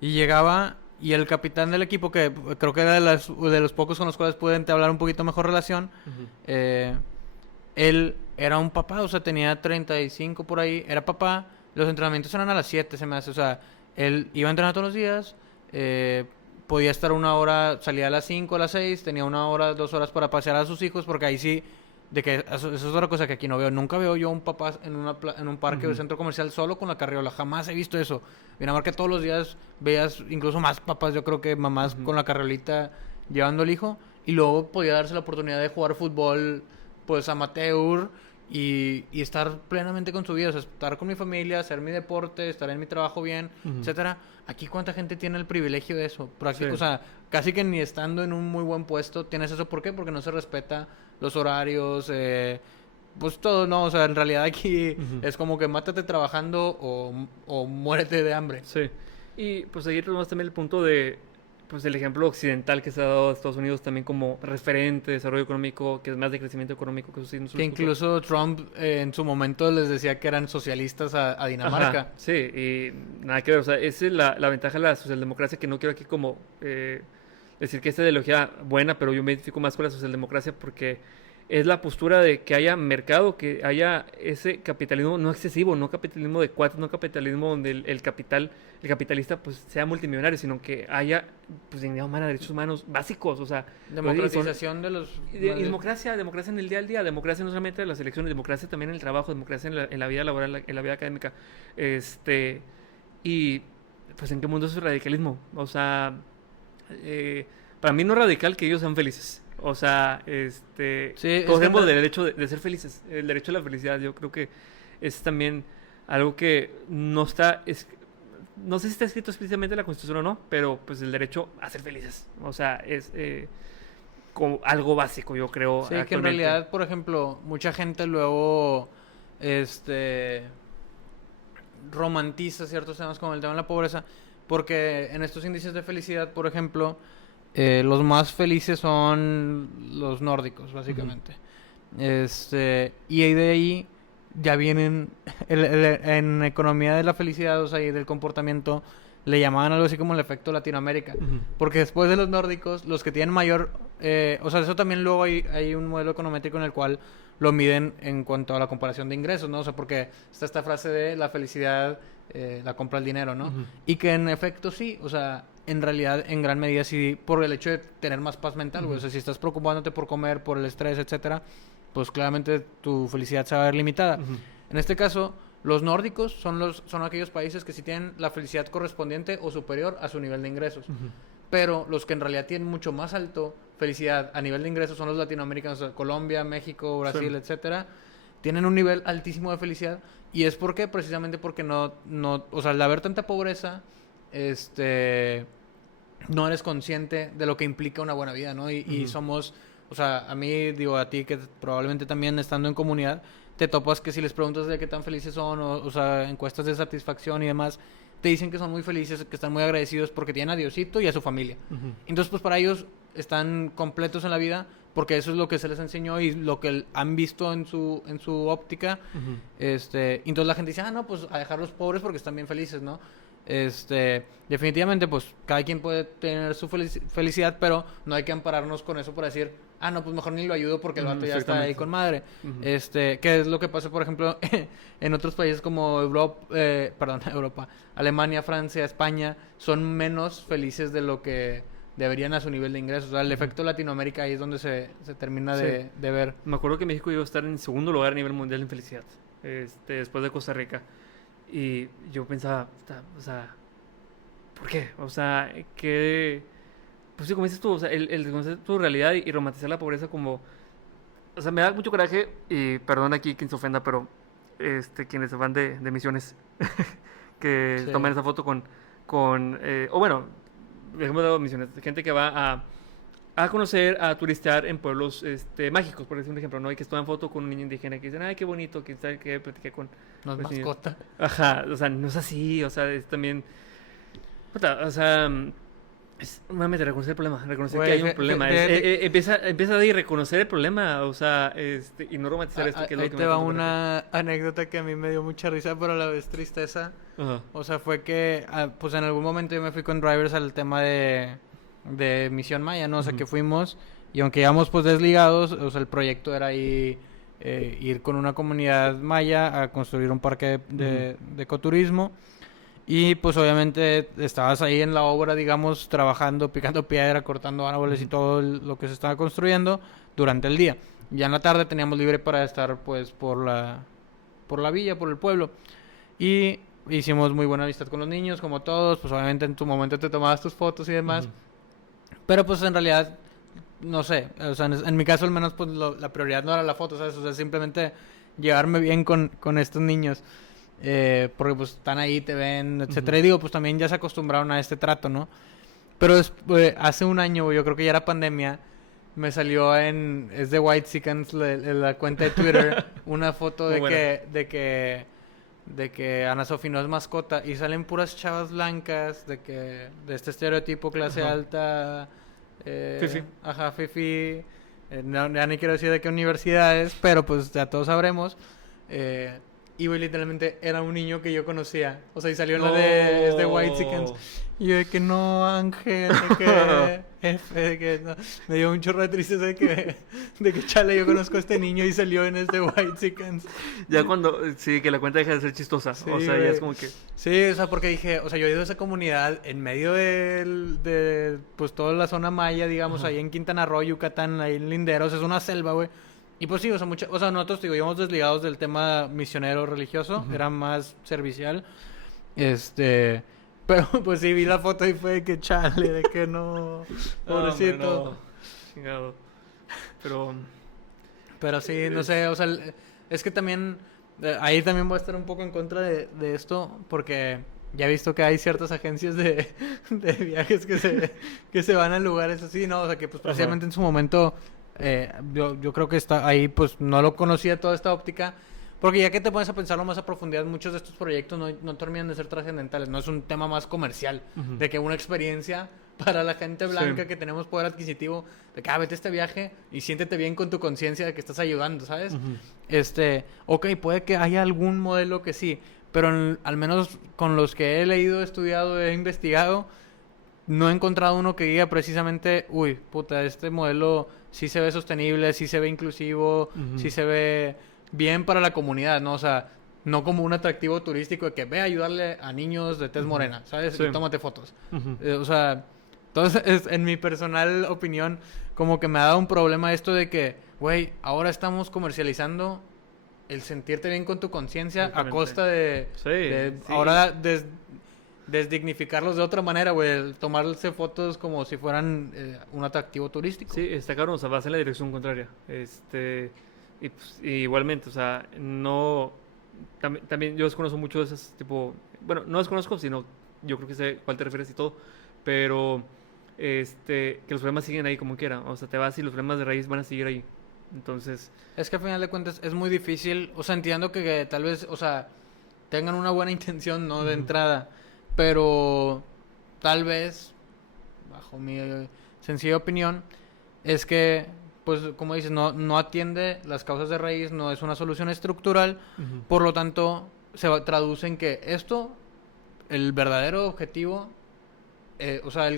llegaba y el capitán del equipo, que creo que era de los pocos con los cuales pude entablar un poquito mejor relación, Ujú. él era un papá, o sea, tenía 35 por ahí, era papá, los entrenamientos eran a las 7 se me hace, o sea, él iba a entrenar todos los días, podía estar una hora, salía a las 5, a las 6, tenía una hora, 2 horas para pasear a sus hijos, porque ahí sí, de que eso es otra cosa que aquí no veo, nunca veo yo un papá en un parque o Ujú. centro comercial solo con la carriola, jamás he visto eso. En Dinamarca todos los días veías incluso más papás, yo creo que mamás Ujú. con la carriolita llevando al hijo, y luego podía darse la oportunidad de jugar fútbol pues amateur y estar plenamente con su vida, o sea, estar con mi familia, hacer mi deporte, estar en mi trabajo bien, Ujú. etcétera. Aquí cuánta gente tiene el privilegio de eso, Sí. o sea, casi que ni estando en un muy buen puesto tienes eso. ¿Por qué? Porque no se respeta los horarios, pues todo, no, o sea, en realidad aquí Ujú. es como que mátate trabajando o muérete de hambre. Sí. Y pues ahí retomamos también el punto de, pues el ejemplo occidental que se ha dado a Estados Unidos también como referente de desarrollo económico, que es más de crecimiento económico que sus Que incluso Trump en su momento les decía que eran socialistas a Dinamarca. Ajá, sí, y nada que ver, o sea, esa es la ventaja de la socialdemocracia, que no quiero aquí como decir que esta ideología buena, pero yo me identifico más con la socialdemocracia porque es la postura de que haya mercado, que haya ese capitalismo no excesivo, no capitalismo de cuates, no capitalismo donde el capitalista pues sea multimillonario, sino que haya pues dignidad humana, derechos humanos básicos, o sea, Democratización de los... y democracia en el día al día, democracia no solamente en las elecciones, democracia también en el trabajo, democracia en la vida laboral, en la vida académica, y pues en qué mundo es el radicalismo, o sea, para mí no es radical que ellos sean felices, o sea, Sí, es todos que tenemos el anda- derecho de ser felices, el derecho a la felicidad, yo creo que es también algo que no está, no sé si está escrito explícitamente en la Constitución o no, pero pues el derecho a ser felices, o sea, es como algo básico, yo creo. Sí, que en actualmente. realidad, por ejemplo, mucha gente luego, romantiza ciertos temas como el tema de la pobreza, porque en estos índices de felicidad, por ejemplo, los más felices son los nórdicos, básicamente. Y ahí de ahí ya vienen, en economía de la felicidad, o sea, y del comportamiento, le llamaban algo así como el efecto Latinoamérica. Ujú. Porque después de los nórdicos, los que tienen mayor... o sea, eso también luego hay un modelo econométrico en el cual lo miden en cuanto a la comparación de ingresos, ¿no? O sea, porque está esta frase de la felicidad la compra el dinero, ¿no? Ujú. Y que en efecto sí, o sea, en realidad, en gran medida sí, por el hecho de tener más paz mental, güey. O sea, si estás preocupándote por comer, por el estrés, etcétera, pues claramente tu felicidad se va a ver limitada. Ujú. En este caso, los nórdicos son aquellos países que sí tienen la felicidad correspondiente o superior a su nivel de ingresos. Ujú. Pero los que en realidad tienen mucho más alto felicidad a nivel de ingresos son los latinoamericanos, o sea, Colombia, México, Brasil, Sí. etcétera. Tienen un nivel altísimo de felicidad y es porque precisamente porque no, o sea, al haber tanta pobreza, no eres consciente de lo que implica una buena vida, ¿no? Y Ujú. somos, o sea, a mí, digo, a ti que probablemente también estando en comunidad, te topas que si les preguntas de qué tan felices son, o sea, encuestas de satisfacción y demás, te dicen que son muy felices, que están muy agradecidos porque tienen a Diosito y a su familia. Ujú. Entonces, pues para ellos están completos en la vida porque eso es lo que se les enseñó y lo que han visto en su óptica. Ujú. Entonces la gente dice, no, pues a dejar los pobres porque están bien felices, ¿no? Definitivamente, pues cada quien puede tener su felicidad, pero no hay que ampararnos con eso para decir, no, pues mejor ni lo ayudo porque el vato ya está ahí Exactamente. con madre. Ujú. Que es lo que pasa, por ejemplo, en otros países como Europa, Alemania, Francia, España, son menos felices de lo que deberían a su nivel de ingresos. O sea, el efecto Latinoamérica ahí es donde se termina Sí. de ver. Me acuerdo que México iba a estar en segundo lugar a nivel mundial en felicidad, después de Costa Rica. Y yo pensaba, o sea, ¿por qué? O sea, que, pues sí, como dices tú, o sea, el reconocer tu realidad y romantizar la pobreza como, o sea, me da mucho coraje, y perdón aquí quien se ofenda, pero, quienes se van de misiones, que Sí. toman esa foto o bueno, ejemplo de misiones, gente que va a conocer, a turistear en pueblos mágicos, por decir un ejemplo, ¿no? Y que toman foto con un niño indígena que dicen, ay, qué bonito, que tal, que platiqué con No es los niños. mascota. Ajá, o sea, no es así, o sea, es también, puta, o sea, es nuevamente reconocer el problema, reconocer Güey, que hay un problema, empieza de ahí reconocer el problema, o sea, y no romantizar esto, que es Ahí lo que te me da va tanto coraje. una anécdota que a mí me dio mucha risa, pero a la vez tristeza. Ajá. O sea, fue que, pues en algún momento yo me fui con drivers al tema de Misión Maya, ¿no? O sea, Ujú. que fuimos y aunque íbamos pues desligados, o sea, el proyecto era ahí ir con una comunidad maya a construir un parque de ecoturismo. Y pues obviamente estabas ahí en la obra, digamos, trabajando, picando piedra, cortando árboles y Ujú. todo lo que se estaba construyendo durante el día. Ya en la tarde teníamos libre para estar pues por la villa, por el pueblo. Y hicimos muy buena amistad con los niños, como todos, pues obviamente en tu momento te tomabas tus fotos y demás. Ujú. Pero pues en realidad, no sé, o sea, en mi caso al menos pues la prioridad no era la foto, ¿sabes? O sea, simplemente llevarme bien con estos niños. Porque pues están ahí, te ven, etcétera. Ujú. Y digo, pues también ya se acostumbraron a este trato, ¿no? Pero hace un año, güey, yo creo que ya era pandemia, me salió es de Whitexicans, la cuenta de Twitter, una foto Muy buena. de que Ana Sofi no es mascota y salen puras chavas blancas de este estereotipo clase Ajá. alta, Fifi. ajá, fifi, ya ni quiero decir de qué universidades, pero pues ya todos sabremos. Y güey, literalmente era un niño que yo conocía, o sea, y salió en la es de Whitexicans. Y yo de que no, Ángel, de que F, de que no. Me dio un chorro de tristeza de que chale, yo conozco a este niño y salió en este Whitexicans. Ya cuando, sí, que la cuenta deja de ser chistosa, Sí, o sea, ya güey. es como que, Sí, o sea, porque dije, o sea, yo he ido a esa comunidad en medio de pues toda la zona maya, digamos, Ajá. ahí en Quintana Roo, Yucatán, ahí en Linderos, es una selva, güey. Y pues sí, o sea, nosotros, digo, íbamos desligados del tema misionero religioso, Ujú. era más servicial. Pero pues sí, vi la foto y fue de que chale, de que no, pobrecito. hombre, no. Chingado. Pero, Pero sí, no sé, o sea, es que también, ahí también voy a estar un poco en contra de esto, porque ya he visto que hay ciertas agencias de viajes que se van a lugares así, ¿no? O sea, que pues precisamente en su momento, yo creo que está ahí, pues no lo conocía toda esta óptica, porque ya que te pones a pensarlo más a profundidad, muchos de estos proyectos no terminan de ser trascendentales, no es un tema más comercial, Ujú. de que una experiencia para la gente blanca Sí. que tenemos poder adquisitivo, de que vete a este viaje y siéntete bien con tu conciencia de que estás ayudando, ¿sabes? Ujú. Ok, puede que haya algún modelo que sí, pero al menos con los que he leído, estudiado, he investigado, no he encontrado uno que diga precisamente, uy, puta, este modelo sí se ve sostenible, sí se ve inclusivo, sí se ve bien para la comunidad, ¿no? O sea, no como un atractivo turístico de que ve a ayudarle a niños de tez morena, ¿sabes? Sí. Y tómate fotos. O sea, entonces, en mi personal opinión, como que me ha dado un problema esto de que, güey, ahora estamos comercializando el sentirte bien con tu conciencia a Exactamente. costa de, Sí, sí. ahora desdignificarlos de otra manera, güey, el tomarse fotos como si fueran un atractivo turístico. Sí, está cabrón, o sea, vas en la dirección contraria. Y, pues, y igualmente, o sea, no. También yo desconozco mucho de esas, tipo. Bueno, no desconozco, sino yo creo que sé a cuál te refieres y todo. Pero, que los problemas siguen ahí como quiera. O sea, te vas y los problemas de raíz van a seguir ahí. Entonces, Es que al final de cuentas es muy difícil, o sea, entiendo que tal vez, o sea, tengan una buena intención, ¿no? De entrada, pero tal vez, bajo mi sencilla opinión, es que, pues, como dices, no atiende las causas de raíz, no es una solución estructural, por lo tanto, traduce en que el verdadero objetivo, o sea,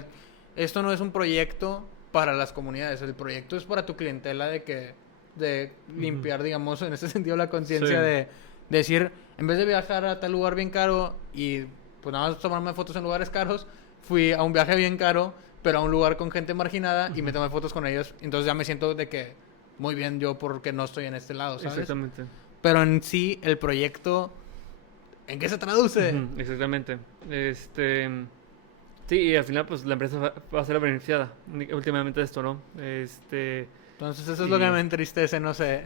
esto no es un proyecto para las comunidades, el proyecto es para tu clientela de limpiar, digamos, en ese sentido la conciencia Sí. de decir, en vez de viajar a tal lugar bien caro y pues nada más tomarme fotos en lugares caros, fui a un viaje bien caro, pero a un lugar con gente marginada y me tomé fotos con ellos, entonces ya me siento de que muy bien yo porque no estoy en este lado, ¿sabes? exactamente. Pero en sí, el proyecto, ¿en qué se traduce? Exactamente. Sí, y al final, pues la empresa va a ser la beneficiada últimamente de esto, ¿no? Entonces eso es lo que me entristece, no sé,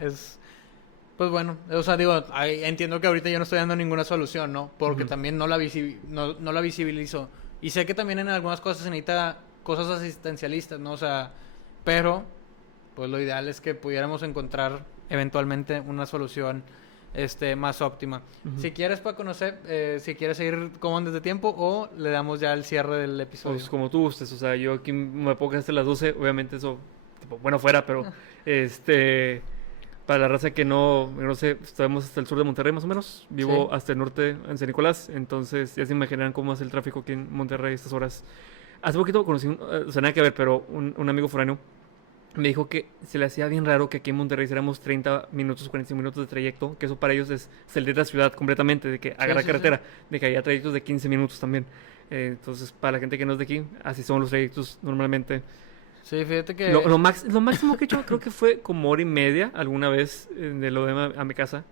pues bueno, o sea, digo, entiendo que ahorita yo no estoy dando ninguna solución, ¿no? Porque también no la visibilizo. Y sé que también en algunas cosas se necesita cosas asistencialistas, ¿no? O sea, pero pues lo ideal es que pudiéramos encontrar eventualmente una solución más óptima. Si quieres, Paco, no sé, si quieres seguir como antes de tiempo o le damos ya el cierre del episodio. Pues como tú gustes, o sea, yo aquí me puedo quedar hasta las 12, obviamente eso, tipo, bueno, fuera, pero para la raza que no sé, estamos hasta el sur de Monterrey más o menos, vivo Sí. hasta el norte en San Nicolás, entonces ya se imaginarán cómo es el tráfico aquí en Monterrey a estas horas. Hace poquito conocí, o sea, nada que ver, pero un amigo foráneo me dijo que se le hacía bien raro que aquí en Monterrey hiciéramos 30 minutos, 45 minutos de trayecto, que eso para ellos es salir de la ciudad completamente, de que agarrar sí, carretera, de que haya trayectos de 15 minutos también. Entonces, para la gente que no es de aquí, así son los trayectos normalmente. Sí, fíjate que... Lo máximo que he hecho creo que fue como hora y media alguna vez de lo de a mi casa,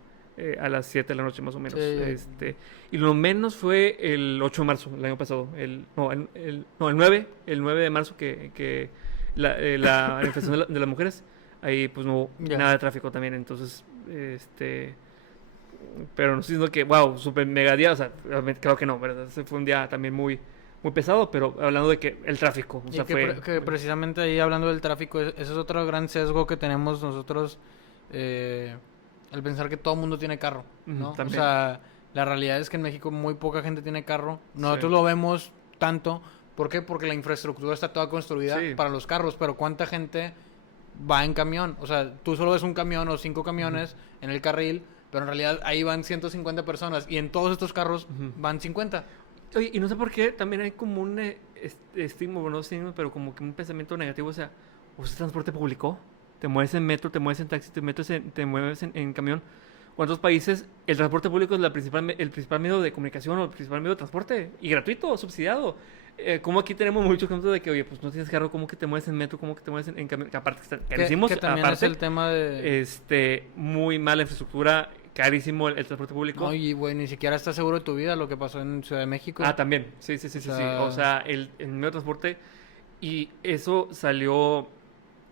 a las 7 de la noche más o menos. Sí. Y lo menos fue el 8 de marzo, el año pasado. El 9 de marzo que la manifestación de las mujeres. Ahí pues no hubo Ya. nada de tráfico también. Entonces, pero no estoy diciendo que, wow, super mega día. O sea, realmente creo que no, ¿verdad? Ese fue un día también muy, muy pesado, pero hablando de que el tráfico, o Y sea, que precisamente ahí hablando del tráfico, ese es otro gran sesgo que tenemos nosotros, el pensar que todo el mundo tiene carro, ¿no? También. O sea, la realidad es que en México muy poca gente tiene carro. Nosotros Sí. lo vemos tanto. ¿Por qué? Porque la infraestructura está toda construida Sí. para los carros, pero ¿cuánta gente va en camión? O sea, tú solo ves un camión o 5 camiones en el carril, pero en realidad ahí van 150 personas y en todos estos carros van 50. Oye, y no sé por qué también hay como un estigma, bueno, no estigma, pero como que un pensamiento negativo. O sea, ¿usas transporte público? ¿Te mueves en metro, te mueves en taxi, te mueves en camión? O en otros países, el transporte público es el principal medio de comunicación o el principal medio de transporte. Y gratuito, subsidiado. Como aquí tenemos muchos ejemplos de que, oye, pues no tienes carro, ¿cómo que te mueves en metro? ¿Cómo que te mueves en camión? Que aparte están carísimos. Que también aparte, es el tema de... muy mala infraestructura, carísimo el transporte público. No, y güey, ni siquiera estás seguro de tu vida, lo que pasó en Ciudad de México. Ah, también. Sí. O sea, el medio de transporte. Y eso salió,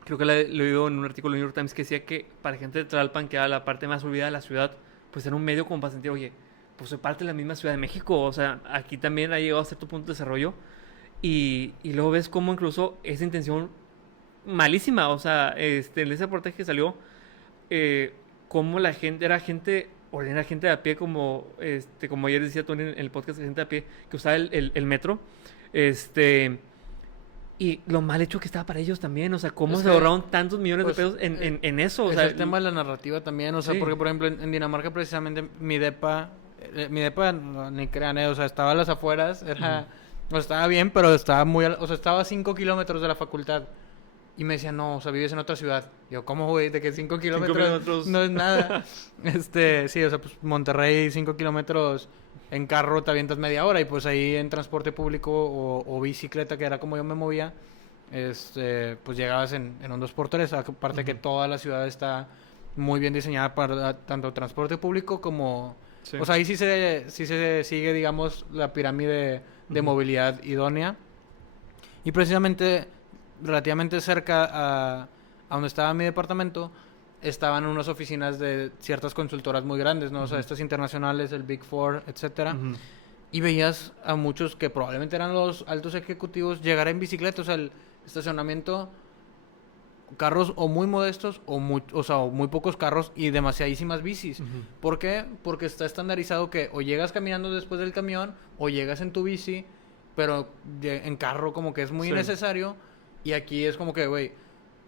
creo que lo he leído en un artículo de New York Times que decía que para gente de Tlalpan, que era la parte más olvidada de la ciudad, pues era un medio como para sentir, oye, pues soy parte de la misma Ciudad de México. O sea, aquí también ha llegado a cierto punto de desarrollo. Y luego ves cómo incluso esa intención malísima, o sea, en ese reportaje que salió, cómo la gente era gente de a pie, como ayer decía Tony en el podcast, gente de a pie que usaba el metro, y lo mal hecho que estaba para ellos también, o sea, cómo Es se que, ahorraron tantos millones pues, de pesos en eso, o es sea, el tema de la narrativa también, o sea, Sí. porque por ejemplo en Dinamarca precisamente mi depa, ni crean, o sea, estaba a las afueras, era O sea, estaba bien, pero estaba o sea, estaba a 5 kilómetros de la facultad. Y me decían, no, o sea, vives en otra ciudad. Yo, ¿cómo, güey? De que 5 kilómetros no es nada. Sí, o sea, pues Monterrey, 5 kilómetros en carro te avientas media hora. Y pues ahí en transporte público o bicicleta, que era como yo me movía, pues llegabas en un 2x3. Aparte que toda la ciudad está muy bien diseñada para tanto transporte público como... Sí. O sea, ahí sí se sigue, digamos, la pirámide de movilidad idónea. Y precisamente, relativamente cerca a donde estaba mi departamento, estaban unas oficinas de ciertas consultoras muy grandes, ¿no? O sea, estas internacionales, el Big Four, etcétera. Y veías a muchos que probablemente eran los altos ejecutivos llegar en bicicleta. O sea, el estacionamiento, carros o muy modestos o muy pocos carros y demasiadísimas bicis. ¿Por qué? Porque está estandarizado que o llegas caminando después del camión o llegas en tu bici, pero en carro como que es muy innecesario. Y aquí es como que, güey,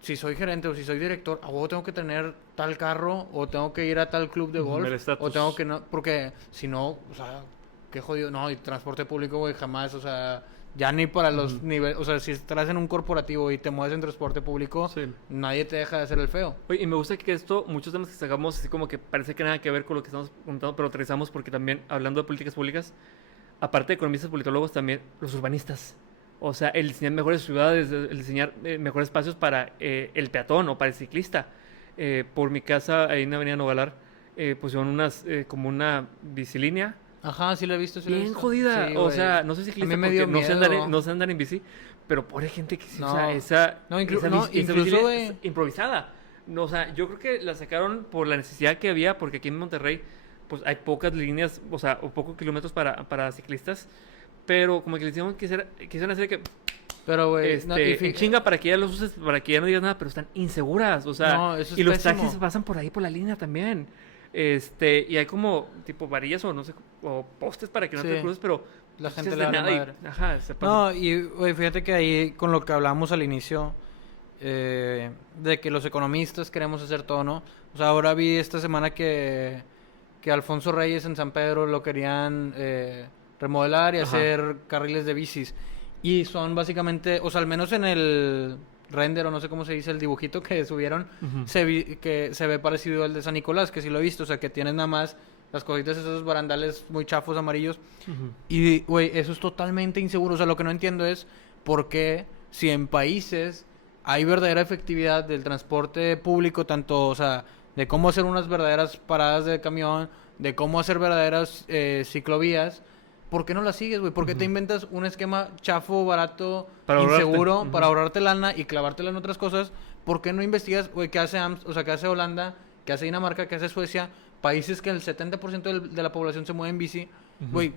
si soy gerente o si soy director, a huevo tengo que tener tal carro o tengo que ir a tal club de golf o tengo que no, porque si no, o sea, qué jodido, no, y transporte público, güey, jamás, o sea, ya ni para los niveles, o sea, si estás en un corporativo y te mueves en transporte público, nadie te deja de hacer el feo. Oye, y me gusta que muchos temas que sacamos, así como que parece que nada que ver con lo que estamos contando, pero aterrizamos porque también, hablando de políticas públicas, aparte de economistas, politólogos, también los urbanistas. O sea, el diseñar mejores ciudades, el diseñar mejores espacios para el peatón o para el ciclista. Por mi casa, ahí en Avenida Nogalar, pusieron como una bicilínea. Ajá, sí la he visto, Bien jodida. Sí, o sea, no soy ciclista porque no sé andar en bici, pero pobre gente que sí usa esa incluso es improvisada. No, o sea, yo creo que la sacaron por la necesidad que había, porque aquí en Monterrey pues hay pocas líneas, o sea, o pocos kilómetros para ciclistas, pero como que les quisieron hacer que... Pero, güey, en chinga para que ya los uses, para que ya no digas nada, pero están inseguras, o sea, y los taxis pasan por ahí por la línea también. Y hay como tipo varillas o no sé, o postes para que no te cruces, pero la gente le da madre. Se pasa. No, y güey, fíjate que ahí con lo que hablamos al inicio de que los economistas queremos hacer todo, ¿no? O sea, ahora vi esta semana que Alfonso Reyes en San Pedro lo querían remodelar y hacer carriles de bicis. Y son básicamente, o sea, al menos en el render o no sé cómo se dice, el dibujito que subieron, que se ve parecido al de San Nicolás, que sí lo he visto, o sea, que tienen nada más las cositas, esos barandales muy chafos amarillos. Y, güey, eso es totalmente inseguro. O sea, lo que no entiendo es por qué, si en países hay verdadera efectividad del transporte público, tanto, o sea, de cómo hacer unas verdaderas paradas de camión, de cómo hacer verdaderas ciclovías, ¿por qué no las sigues, güey? ¿Por qué te inventas un esquema chafo, barato, inseguro, para ahorrarte lana y clavártela en otras cosas? ¿Por qué no investigas, güey, qué hace qué hace Holanda, qué hace Dinamarca, qué hace Suecia? Países que el 70% de la población se mueve en bici. Güey,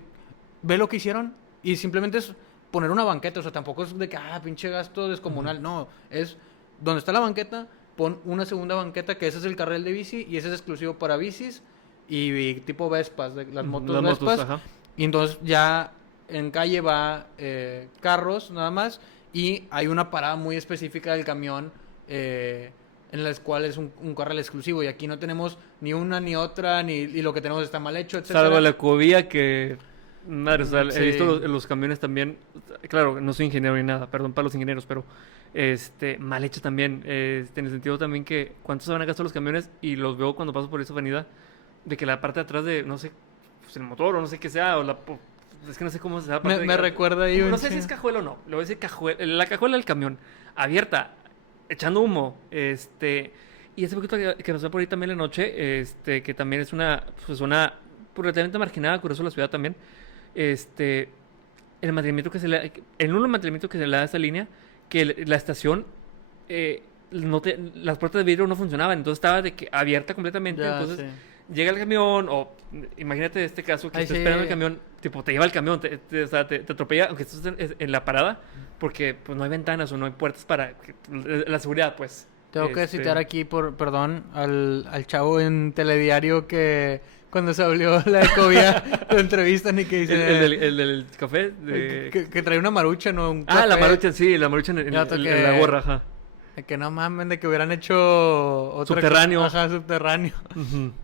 ve lo que hicieron y simplemente es poner una banqueta. O sea, tampoco es de que, pinche gasto descomunal. No, es donde está la banqueta, pon una segunda banqueta, que ese es el carril de bici y ese es exclusivo para bicis y tipo Vespas, de las motos Vespas. Y entonces ya en calle va carros nada más y hay una parada muy específica del camión en las cuales es un carril exclusivo. Y aquí no tenemos ni una ni otra, y lo que tenemos está mal hecho, etcétera. Salvo la cubía que... Madre, o sea, he visto los camiones también. Claro, no soy ingeniero ni nada, perdón para los ingenieros, pero mal hecho también. En el sentido también que cuánto se van a gastar los camiones, y los veo cuando paso por esa avenida, de que la parte de atrás de, no sé, pues el motor o no sé qué sea, es que no sé cómo se llama. Me recuerda ahí no sé si es cajuela o no, le voy a decir la cajuela del camión, abierta, echando humo, y ese poquito que nos va por ahí también la noche, que también es una relativamente marginada, curioso la ciudad también, el mantenimiento que se le da a esa línea, que la estación, las puertas de vidrio no funcionaban, entonces estaba de que abierta completamente, entonces llega el camión, o imagínate este caso que estás esperando el camión, tipo te lleva el camión, te atropella, aunque estés en la parada, porque pues no hay ventanas o no hay puertas para la seguridad, pues. Tengo que citar aquí, perdón, al chavo en Telediario que cuando se abrió la ecovía lo entrevistan y que dice... El del café. Que trae una marucha, ¿no? La marucha, sí, la marucha en la gorra, ajá. De que no mamen, de que hubieran hecho... subterráneo. Subterráneo.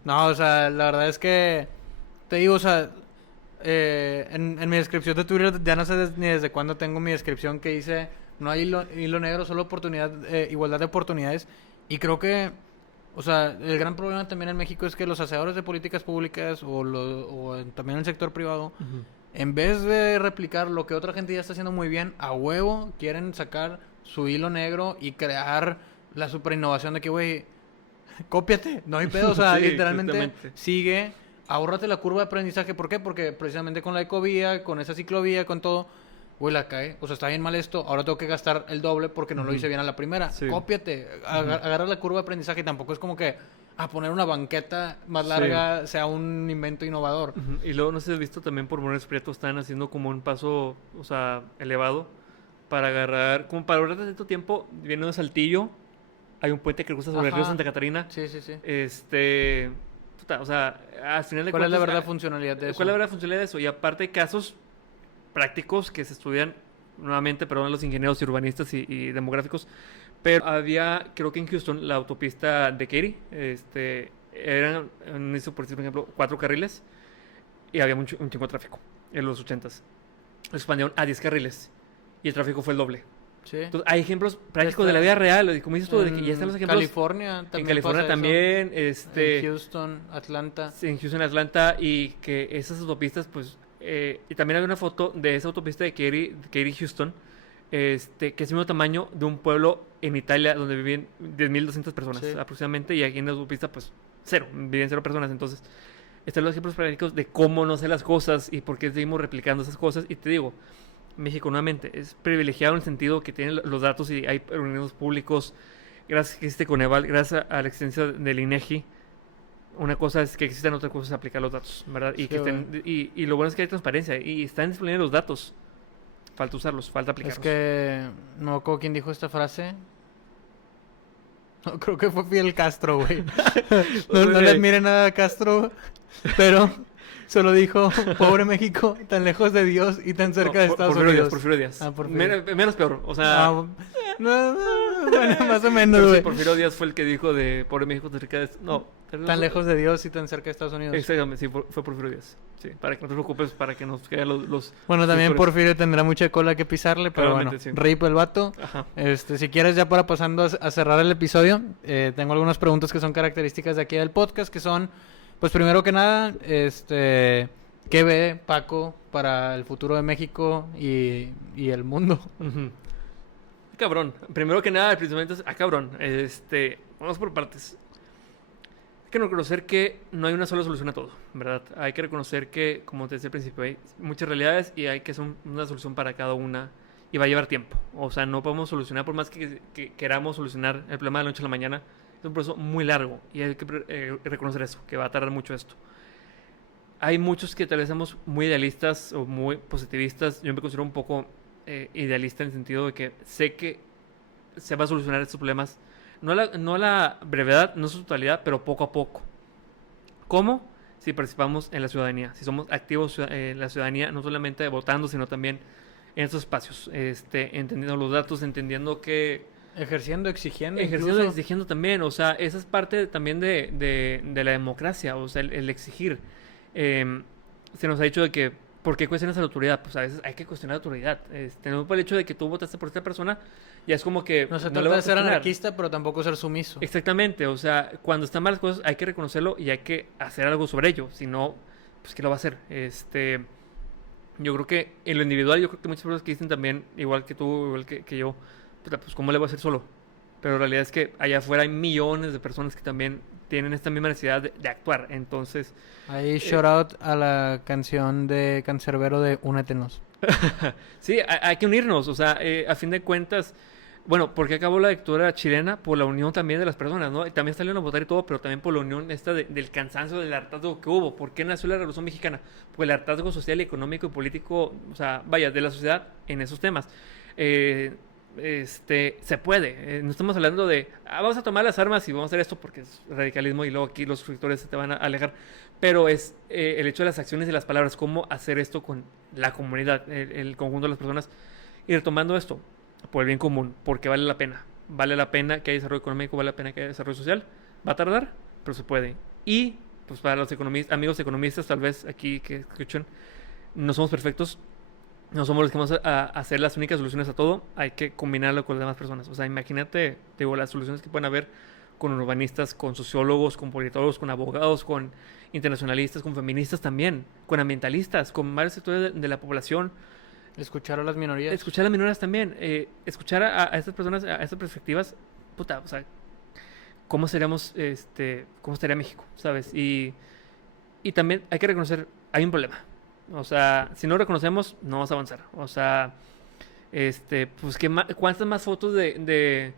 No, o sea, la verdad es que... Te digo, o sea... en mi descripción de Twitter, ya no sé ni desde cuándo tengo mi descripción que dice, no hay hilo negro, solo oportunidad, igualdad de oportunidades. Y creo que, o sea, el gran problema también en México es que los hacedores de políticas públicas también en el sector privado, Ujú. en vez de replicar lo que otra gente ya está haciendo muy bien, a huevo quieren sacar su hilo negro y crear la super innovación de que, güey, cópiate, no hay pedo. O sea, Sí, literalmente exactamente. sigue, ahórrate la curva de aprendizaje. ¿Por qué? Porque precisamente con la ecovía, con esa ciclovía, con todo, güey, la cae. O sea, está bien mal esto, ahora tengo que gastar el doble porque no lo hice bien a la primera. Sí. Cópiate, agarra la curva de aprendizaje y tampoco es como que poner una banqueta más larga sea un invento innovador. Ujú. Y luego, no sé si has visto también por Morales Prieto, están haciendo como un paso, o sea, elevado para agarrar, como para ahorrar tanto tiempo, viene un Saltillo, hay un puente que cruza sobre el río Ajá. Santa Catarina. Sí, sí, sí. Puta, o sea, al final de ¿Cuál es la cuentas, verdadera funcionalidad de eso? ¿cuál es la verdadera funcionalidad de eso? Y aparte hay casos prácticos que se estudian nuevamente, perdón, los ingenieros y urbanistas y demográficos, pero había, creo que en Houston, la autopista de Katy, eran, por ejemplo, 4 carriles y había un chingo de tráfico en los 80s. Lo expandieron a 10 carriles y el tráfico fue el doble. Sí. Entonces, hay ejemplos prácticos de está. la vida real, y como dices tú, de que ya están los ejemplos. California también En California pasa eso. también, En Houston, Atlanta. en Houston, Atlanta, y que esas autopistas, pues, y también hay una foto de esa autopista de Katy, Houston, que es el mismo tamaño de un pueblo en Italia donde viven 10.200 personas Sí. aproximadamente, y aquí en la autopista, pues, viven 0 personas. Entonces, están los ejemplos prácticos de cómo no hacer las cosas y por qué seguimos replicando esas cosas. Y te digo, México nuevamente es privilegiado en el sentido que tiene los datos y hay organismos públicos, gracias a que existe Coneval, gracias a la existencia del INEGI. Una cosa es que existan, otra cosa es aplicar los datos, ¿verdad? Y, Sí, que estén, y lo bueno es que hay transparencia y están disponibles los datos. Falta usarlos, falta aplicarlos. Es que no me acuerdo quién dijo esta frase. No, creo que fue Fidel Castro, güey. No le admire nada a Castro, pero solo dijo, pobre México, tan lejos de Dios y tan cerca de Estados Unidos. Porfirio Díaz. Porfirio. Menos peor, o sea... Bueno, más o menos, pero sí, güey. Porfirio Díaz fue el que dijo de pobre México tan cerca de... No. Tan lejos de Dios y tan cerca de Estados Unidos. Exactamente, sí, fue Porfirio Díaz. Sí, para que no te preocupes, para que nos queden los Bueno, también lectores. Porfirio tendrá mucha cola que pisarle, pero bueno, Probablemente, sí. rip el vato. Ajá. Si quieres ya para pasando a cerrar el episodio, tengo algunas preguntas que son características de aquí del podcast, que son, pues primero que nada, ¿qué ve Paco para el futuro de México y el mundo? Ujú. Cabrón. Primero que nada, principalmente es... cabrón. Vamos por partes. Hay que reconocer que no hay una sola solución a todo, ¿verdad? Hay que reconocer que, como te decía al principio, hay muchas realidades y hay que hacer una solución para cada una y va a llevar tiempo. O sea, no podemos solucionar, por más que queramos solucionar el problema de la noche a la mañana, es un proceso muy largo y hay que reconocer eso, que va a tardar mucho esto. Hay muchos que tal vez somos muy idealistas o muy positivistas. Yo me considero un poco idealista en el sentido de que sé que se va a solucionar estos problemas. No a la brevedad, no a su totalidad, pero poco a poco. ¿Cómo? Si participamos en la ciudadanía, si somos activos en la ciudadanía, no solamente votando, sino también en estos espacios, entendiendo los datos, entendiendo que... Ejerciendo, exigiendo. Ejerciendo, incluso. exigiendo también, o sea, esa es parte también de la democracia, o sea, el exigir. Se nos ha dicho de que, ¿por qué cuestionas a la autoridad? Pues a veces hay que cuestionar la autoridad. No por el hecho de que tú votaste por esta persona, ya es como que... No se le trata voy a de ser cuestionar. anarquista, pero tampoco ser sumiso. Exactamente, o sea, cuando están mal las cosas hay que reconocerlo y hay que hacer algo sobre ello, si no, pues ¿qué lo va a hacer? Yo creo que en lo individual, yo creo que muchas personas que dicen también, igual que tú, igual que yo, pues ¿cómo le voy a hacer solo? Pero la realidad es que allá afuera hay millones de personas que también tienen esta misma necesidad de actuar, entonces... Ahí shout out a la canción de Cancerbero de Únetenos. Sí, hay que unirnos, o sea, a fin de cuentas, bueno, porque acabó la dictadura chilena por la unión también de las personas, ¿no? Y también salieron a votar y todo, pero también por la unión esta del cansancio, del hartazgo que hubo. ¿Por qué nació la Revolución Mexicana? Pues el hartazgo social, económico y político, o sea, vaya, de la sociedad en esos temas. Se puede, no estamos hablando de vamos a tomar las armas y vamos a hacer esto porque es radicalismo y luego aquí los suscriptores se te van a alejar, pero es el hecho de las acciones y las palabras, cómo hacer esto con la comunidad, el conjunto de las personas, y retomando esto por el bien común, porque vale la pena que haya desarrollo económico, vale la pena que haya desarrollo social, va a tardar, pero se puede. Y pues para los amigos economistas tal vez aquí que escuchen, no somos perfectos, no somos los que vamos a hacer las únicas soluciones a todo, hay que combinarlo con las demás personas. O sea, imagínate, digo, las soluciones que pueden haber con urbanistas, con sociólogos, con politólogos, con abogados, con internacionalistas, con feministas también, con ambientalistas, con varios sectores de la población. Escuchar a las minorías. Escuchar a las minorías también, escuchar a estas personas, a estas perspectivas, puta, o sea, ¿cómo seríamos, cómo estaría México, sabes? Y también hay que reconocer, hay un problema. O sea, si no reconocemos, no vamos a avanzar. O sea, pues, ¿cuántas más fotos de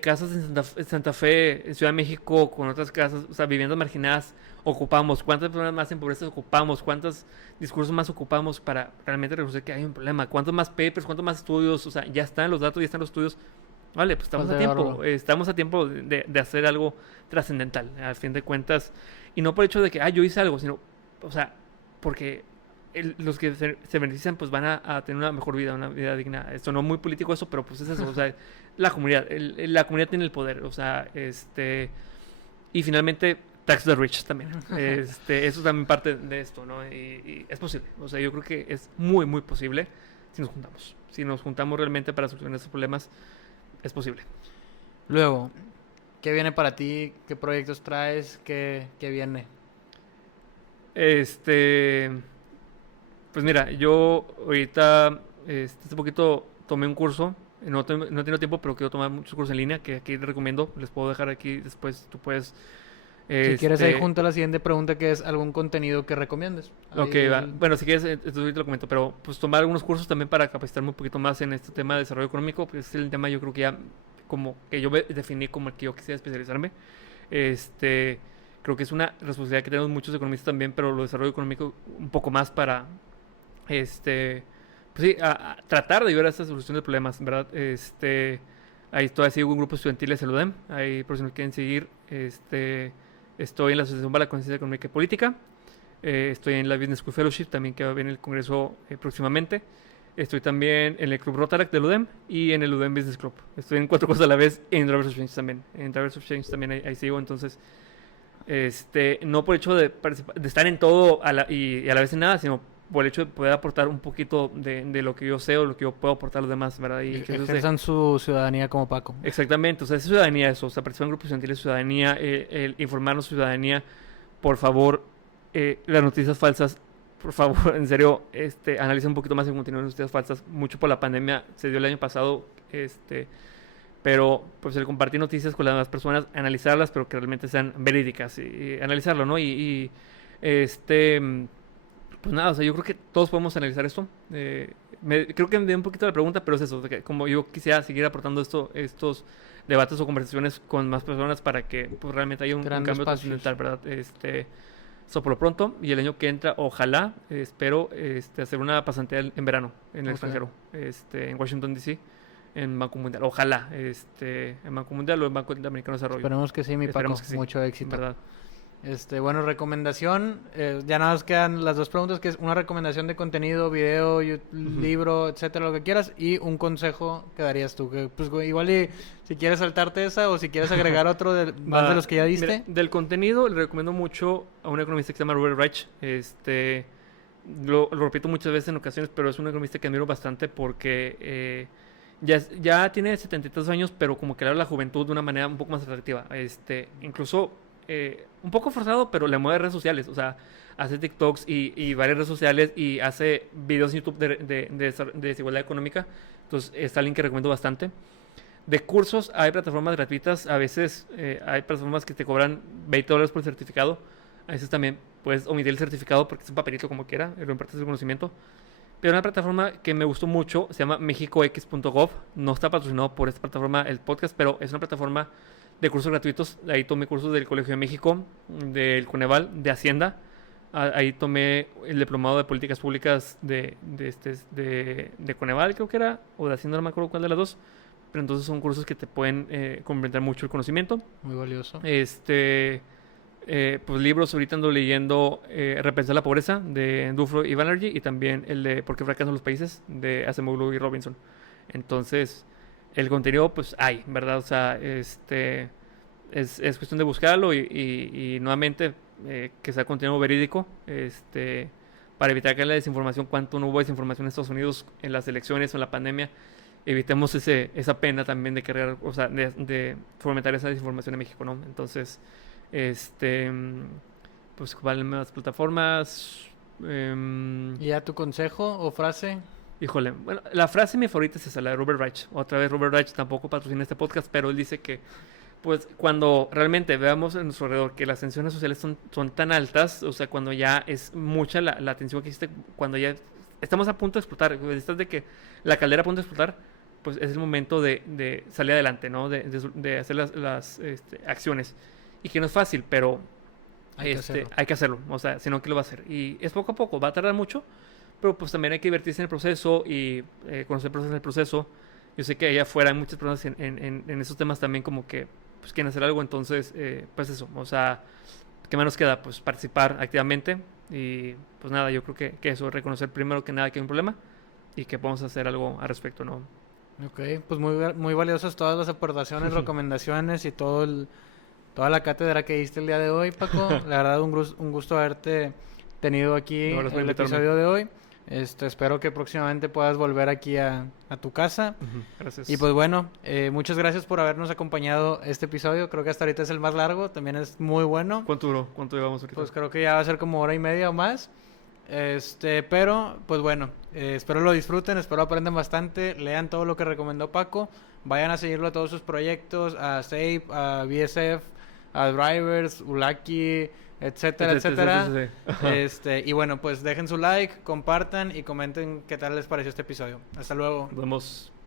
casas en Santa Fe, en Ciudad de México, con otras casas, o sea, viviendas marginadas, ocupamos? ¿Cuántas personas más en pobreza ocupamos? ¿Cuántos discursos más ocupamos para realmente reconocer que hay un problema? ¿Cuántos más papers, cuántos más estudios? O sea, ya están los datos, ya están los estudios. Vale, pues estamos a tiempo. Estamos a tiempo de hacer algo trascendental, al fin de cuentas. Y no por el hecho de que, yo hice algo, sino, o sea, porque los que se benefician pues van a tener una mejor vida, una vida digna. Esto no es muy político eso, pero pues es eso, o sea, la comunidad tiene el poder, o sea, y finalmente tax the rich también. Eso es también parte de esto, ¿no? Y es posible, o sea, yo creo que es muy, muy posible si nos juntamos. Si nos juntamos realmente para solucionar estos problemas, es posible. Luego, ¿qué viene para ti? ¿Qué proyectos traes? ¿Qué viene? Pues mira, yo ahorita, hace poquito tomé un curso, no he tenido tiempo, pero quiero tomar muchos cursos en línea, que aquí te recomiendo, les puedo dejar aquí después, tú puedes... Si quieres ahí junto a la siguiente pregunta, que es algún contenido que recomiendes. Ok, va. Bueno, si quieres, entonces ahorita lo comento, pero pues tomar algunos cursos también para capacitarme un poquito más en este tema de desarrollo económico, porque es el tema yo creo que ya como que yo definí como el que yo quisiera especializarme. Creo que es una responsabilidad que tenemos muchos economistas también, pero lo desarrollo económico un poco más para, pues sí, a tratar de ayudar a esta solución de problemas, ¿verdad? Ahí todavía sigo un grupo estudiantil de UDEM, ahí por si nos quieren seguir, estoy en la Asociación para la Conciencia Económica y Política, estoy en la Business School Fellowship, también que va a venir el congreso próximamente. Estoy también en el Club Rotaract del UDEM y en el UDEM Business Club. Estoy en 4 cosas a la vez en Drivers of Change también. En Drivers of Change también ahí sigo, entonces... no por el hecho de estar en todo y a la vez en nada, sino por el hecho de poder aportar un poquito de lo que yo sé o lo que yo puedo aportar a los demás, ¿verdad? Y que ejerzan su ciudadanía como Paco. Exactamente, o sea, es ciudadanía eso, o sea, participar en grupos estudiantiles, ciudadanía, el informarnos ciudadanía, por favor, las noticias falsas, por favor, en serio, analiza un poquito más el contenido de noticias falsas, mucho por la pandemia, se dio el año pasado, pero pues el compartir noticias con las demás personas, analizarlas, pero que realmente sean verídicas y analizarlo, ¿no? Pues nada, o sea, yo creo que todos podemos analizar esto. Creo que me dio un poquito la pregunta, pero es eso, que como yo quisiera seguir aportando estos debates o conversaciones con más personas para que pues, realmente haya un cambio trascendental, ¿verdad? Eso por lo pronto, y el año que entra, ojalá, espero hacer una pasantía en verano en el extranjero, en Washington, D.C., en Banco Mundial, ojalá, en Banco Mundial o en Banco Interamericano de Desarrollo. Esperemos que sí, mi Paco, sí, mucho éxito. ¿Verdad? Bueno, recomendación, ya nada más quedan las 2 preguntas, que es una recomendación de contenido, video, libro, etcétera, lo que quieras, y un consejo que darías tú, que pues igual si quieres saltarte esa o si quieres agregar otro más de los que ya diste. Mira, del contenido le recomiendo mucho a un economista que se llama Robert Reich, lo repito muchas veces en ocasiones, pero es un economista que admiro bastante porque ya tiene 73 años, pero como que le habla a la juventud de una manera un poco más atractiva, incluso un poco forzado, pero le mueve redes sociales, o sea, hace TikToks y varias redes sociales y hace videos en YouTube de desigualdad económica, entonces es alguien que recomiendo bastante. De cursos hay plataformas gratuitas, a veces hay plataformas que te cobran $20 por el certificado, a veces también puedes omitir el certificado porque es un papelito como quiera, lo impartes el conocimiento. Pero una plataforma que me gustó mucho se llama mexicox.gov, no está patrocinado por esta plataforma el podcast, pero es una plataforma de cursos gratuitos. Ahí tomé cursos del Colegio de México, del Coneval, de Hacienda. Ahí tomé el diplomado de políticas públicas de Coneval, creo que era, o de Hacienda, no me acuerdo cuál de las dos. Pero entonces son cursos que te pueden complementar mucho el conocimiento. Muy valioso. Pues libros, ahorita ando leyendo Repensar la pobreza de Duflo y Banerjee, y también el de ¿Por qué fracasan los países? De Acemoglu y Robinson. Entonces, el contenido pues hay, ¿verdad? O sea, es cuestión de buscarlo y nuevamente que sea contenido verídico, para evitar que la desinformación, cuánto no hubo desinformación en Estados Unidos en las elecciones o en la pandemia, evitemos esa pena también de querer, o sea, de fomentar esa desinformación en México, ¿no? Entonces, pues, ¿cuáles más plataformas? ¿Y ya tu consejo o frase? Híjole, bueno, la frase mi favorita es esa, la de Robert Reich. Otra vez Robert Reich tampoco patrocina este podcast, pero él dice que, pues, cuando realmente veamos en nuestro alrededor que las tensiones sociales son tan altas, o sea, cuando ya es mucha la tensión que existe, cuando ya estamos a punto de explotar, estás de que la caldera a punto de explotar, pues es el momento de salir adelante, ¿no? De hacer las acciones. Y que no es fácil, pero hay que hacerlo. O sea, si no, ¿qué lo va a hacer? Y es poco a poco, va a tardar mucho, pero pues también hay que divertirse en el proceso y conocer procesos en el proceso. Yo sé que allá afuera hay muchas personas en esos temas también como que pues quieren hacer algo, entonces pues eso, o sea, ¿qué más nos queda? Pues participar activamente y pues nada, yo creo que eso, reconocer primero que nada que hay un problema y que podemos hacer algo al respecto, ¿no? Ok, pues muy valiosas todas las aportaciones, recomendaciones y toda la cátedra que diste el día de hoy, Paco. La verdad, un gusto haberte tenido aquí No, en gracias por el invitarme. episodio de hoy. Espero que próximamente puedas volver aquí a tu casa. Gracias. Y pues bueno, muchas gracias por habernos acompañado este episodio. Creo que hasta ahorita es el más largo, también es muy bueno. ¿Cuánto duró? ¿Cuánto llevamos ahorita? Pues creo que ya va a ser como hora y media o más. Pero, pues bueno, espero lo disfruten, espero aprendan bastante, lean todo lo que recomendó Paco, vayan a seguirlo a todos sus proyectos, a SAFE, a BSF, a Drivers, Ulaki, etcétera, etcétera. Sí. Y bueno, pues dejen su like, compartan y comenten qué tal les pareció este episodio. Hasta luego. Nos vemos.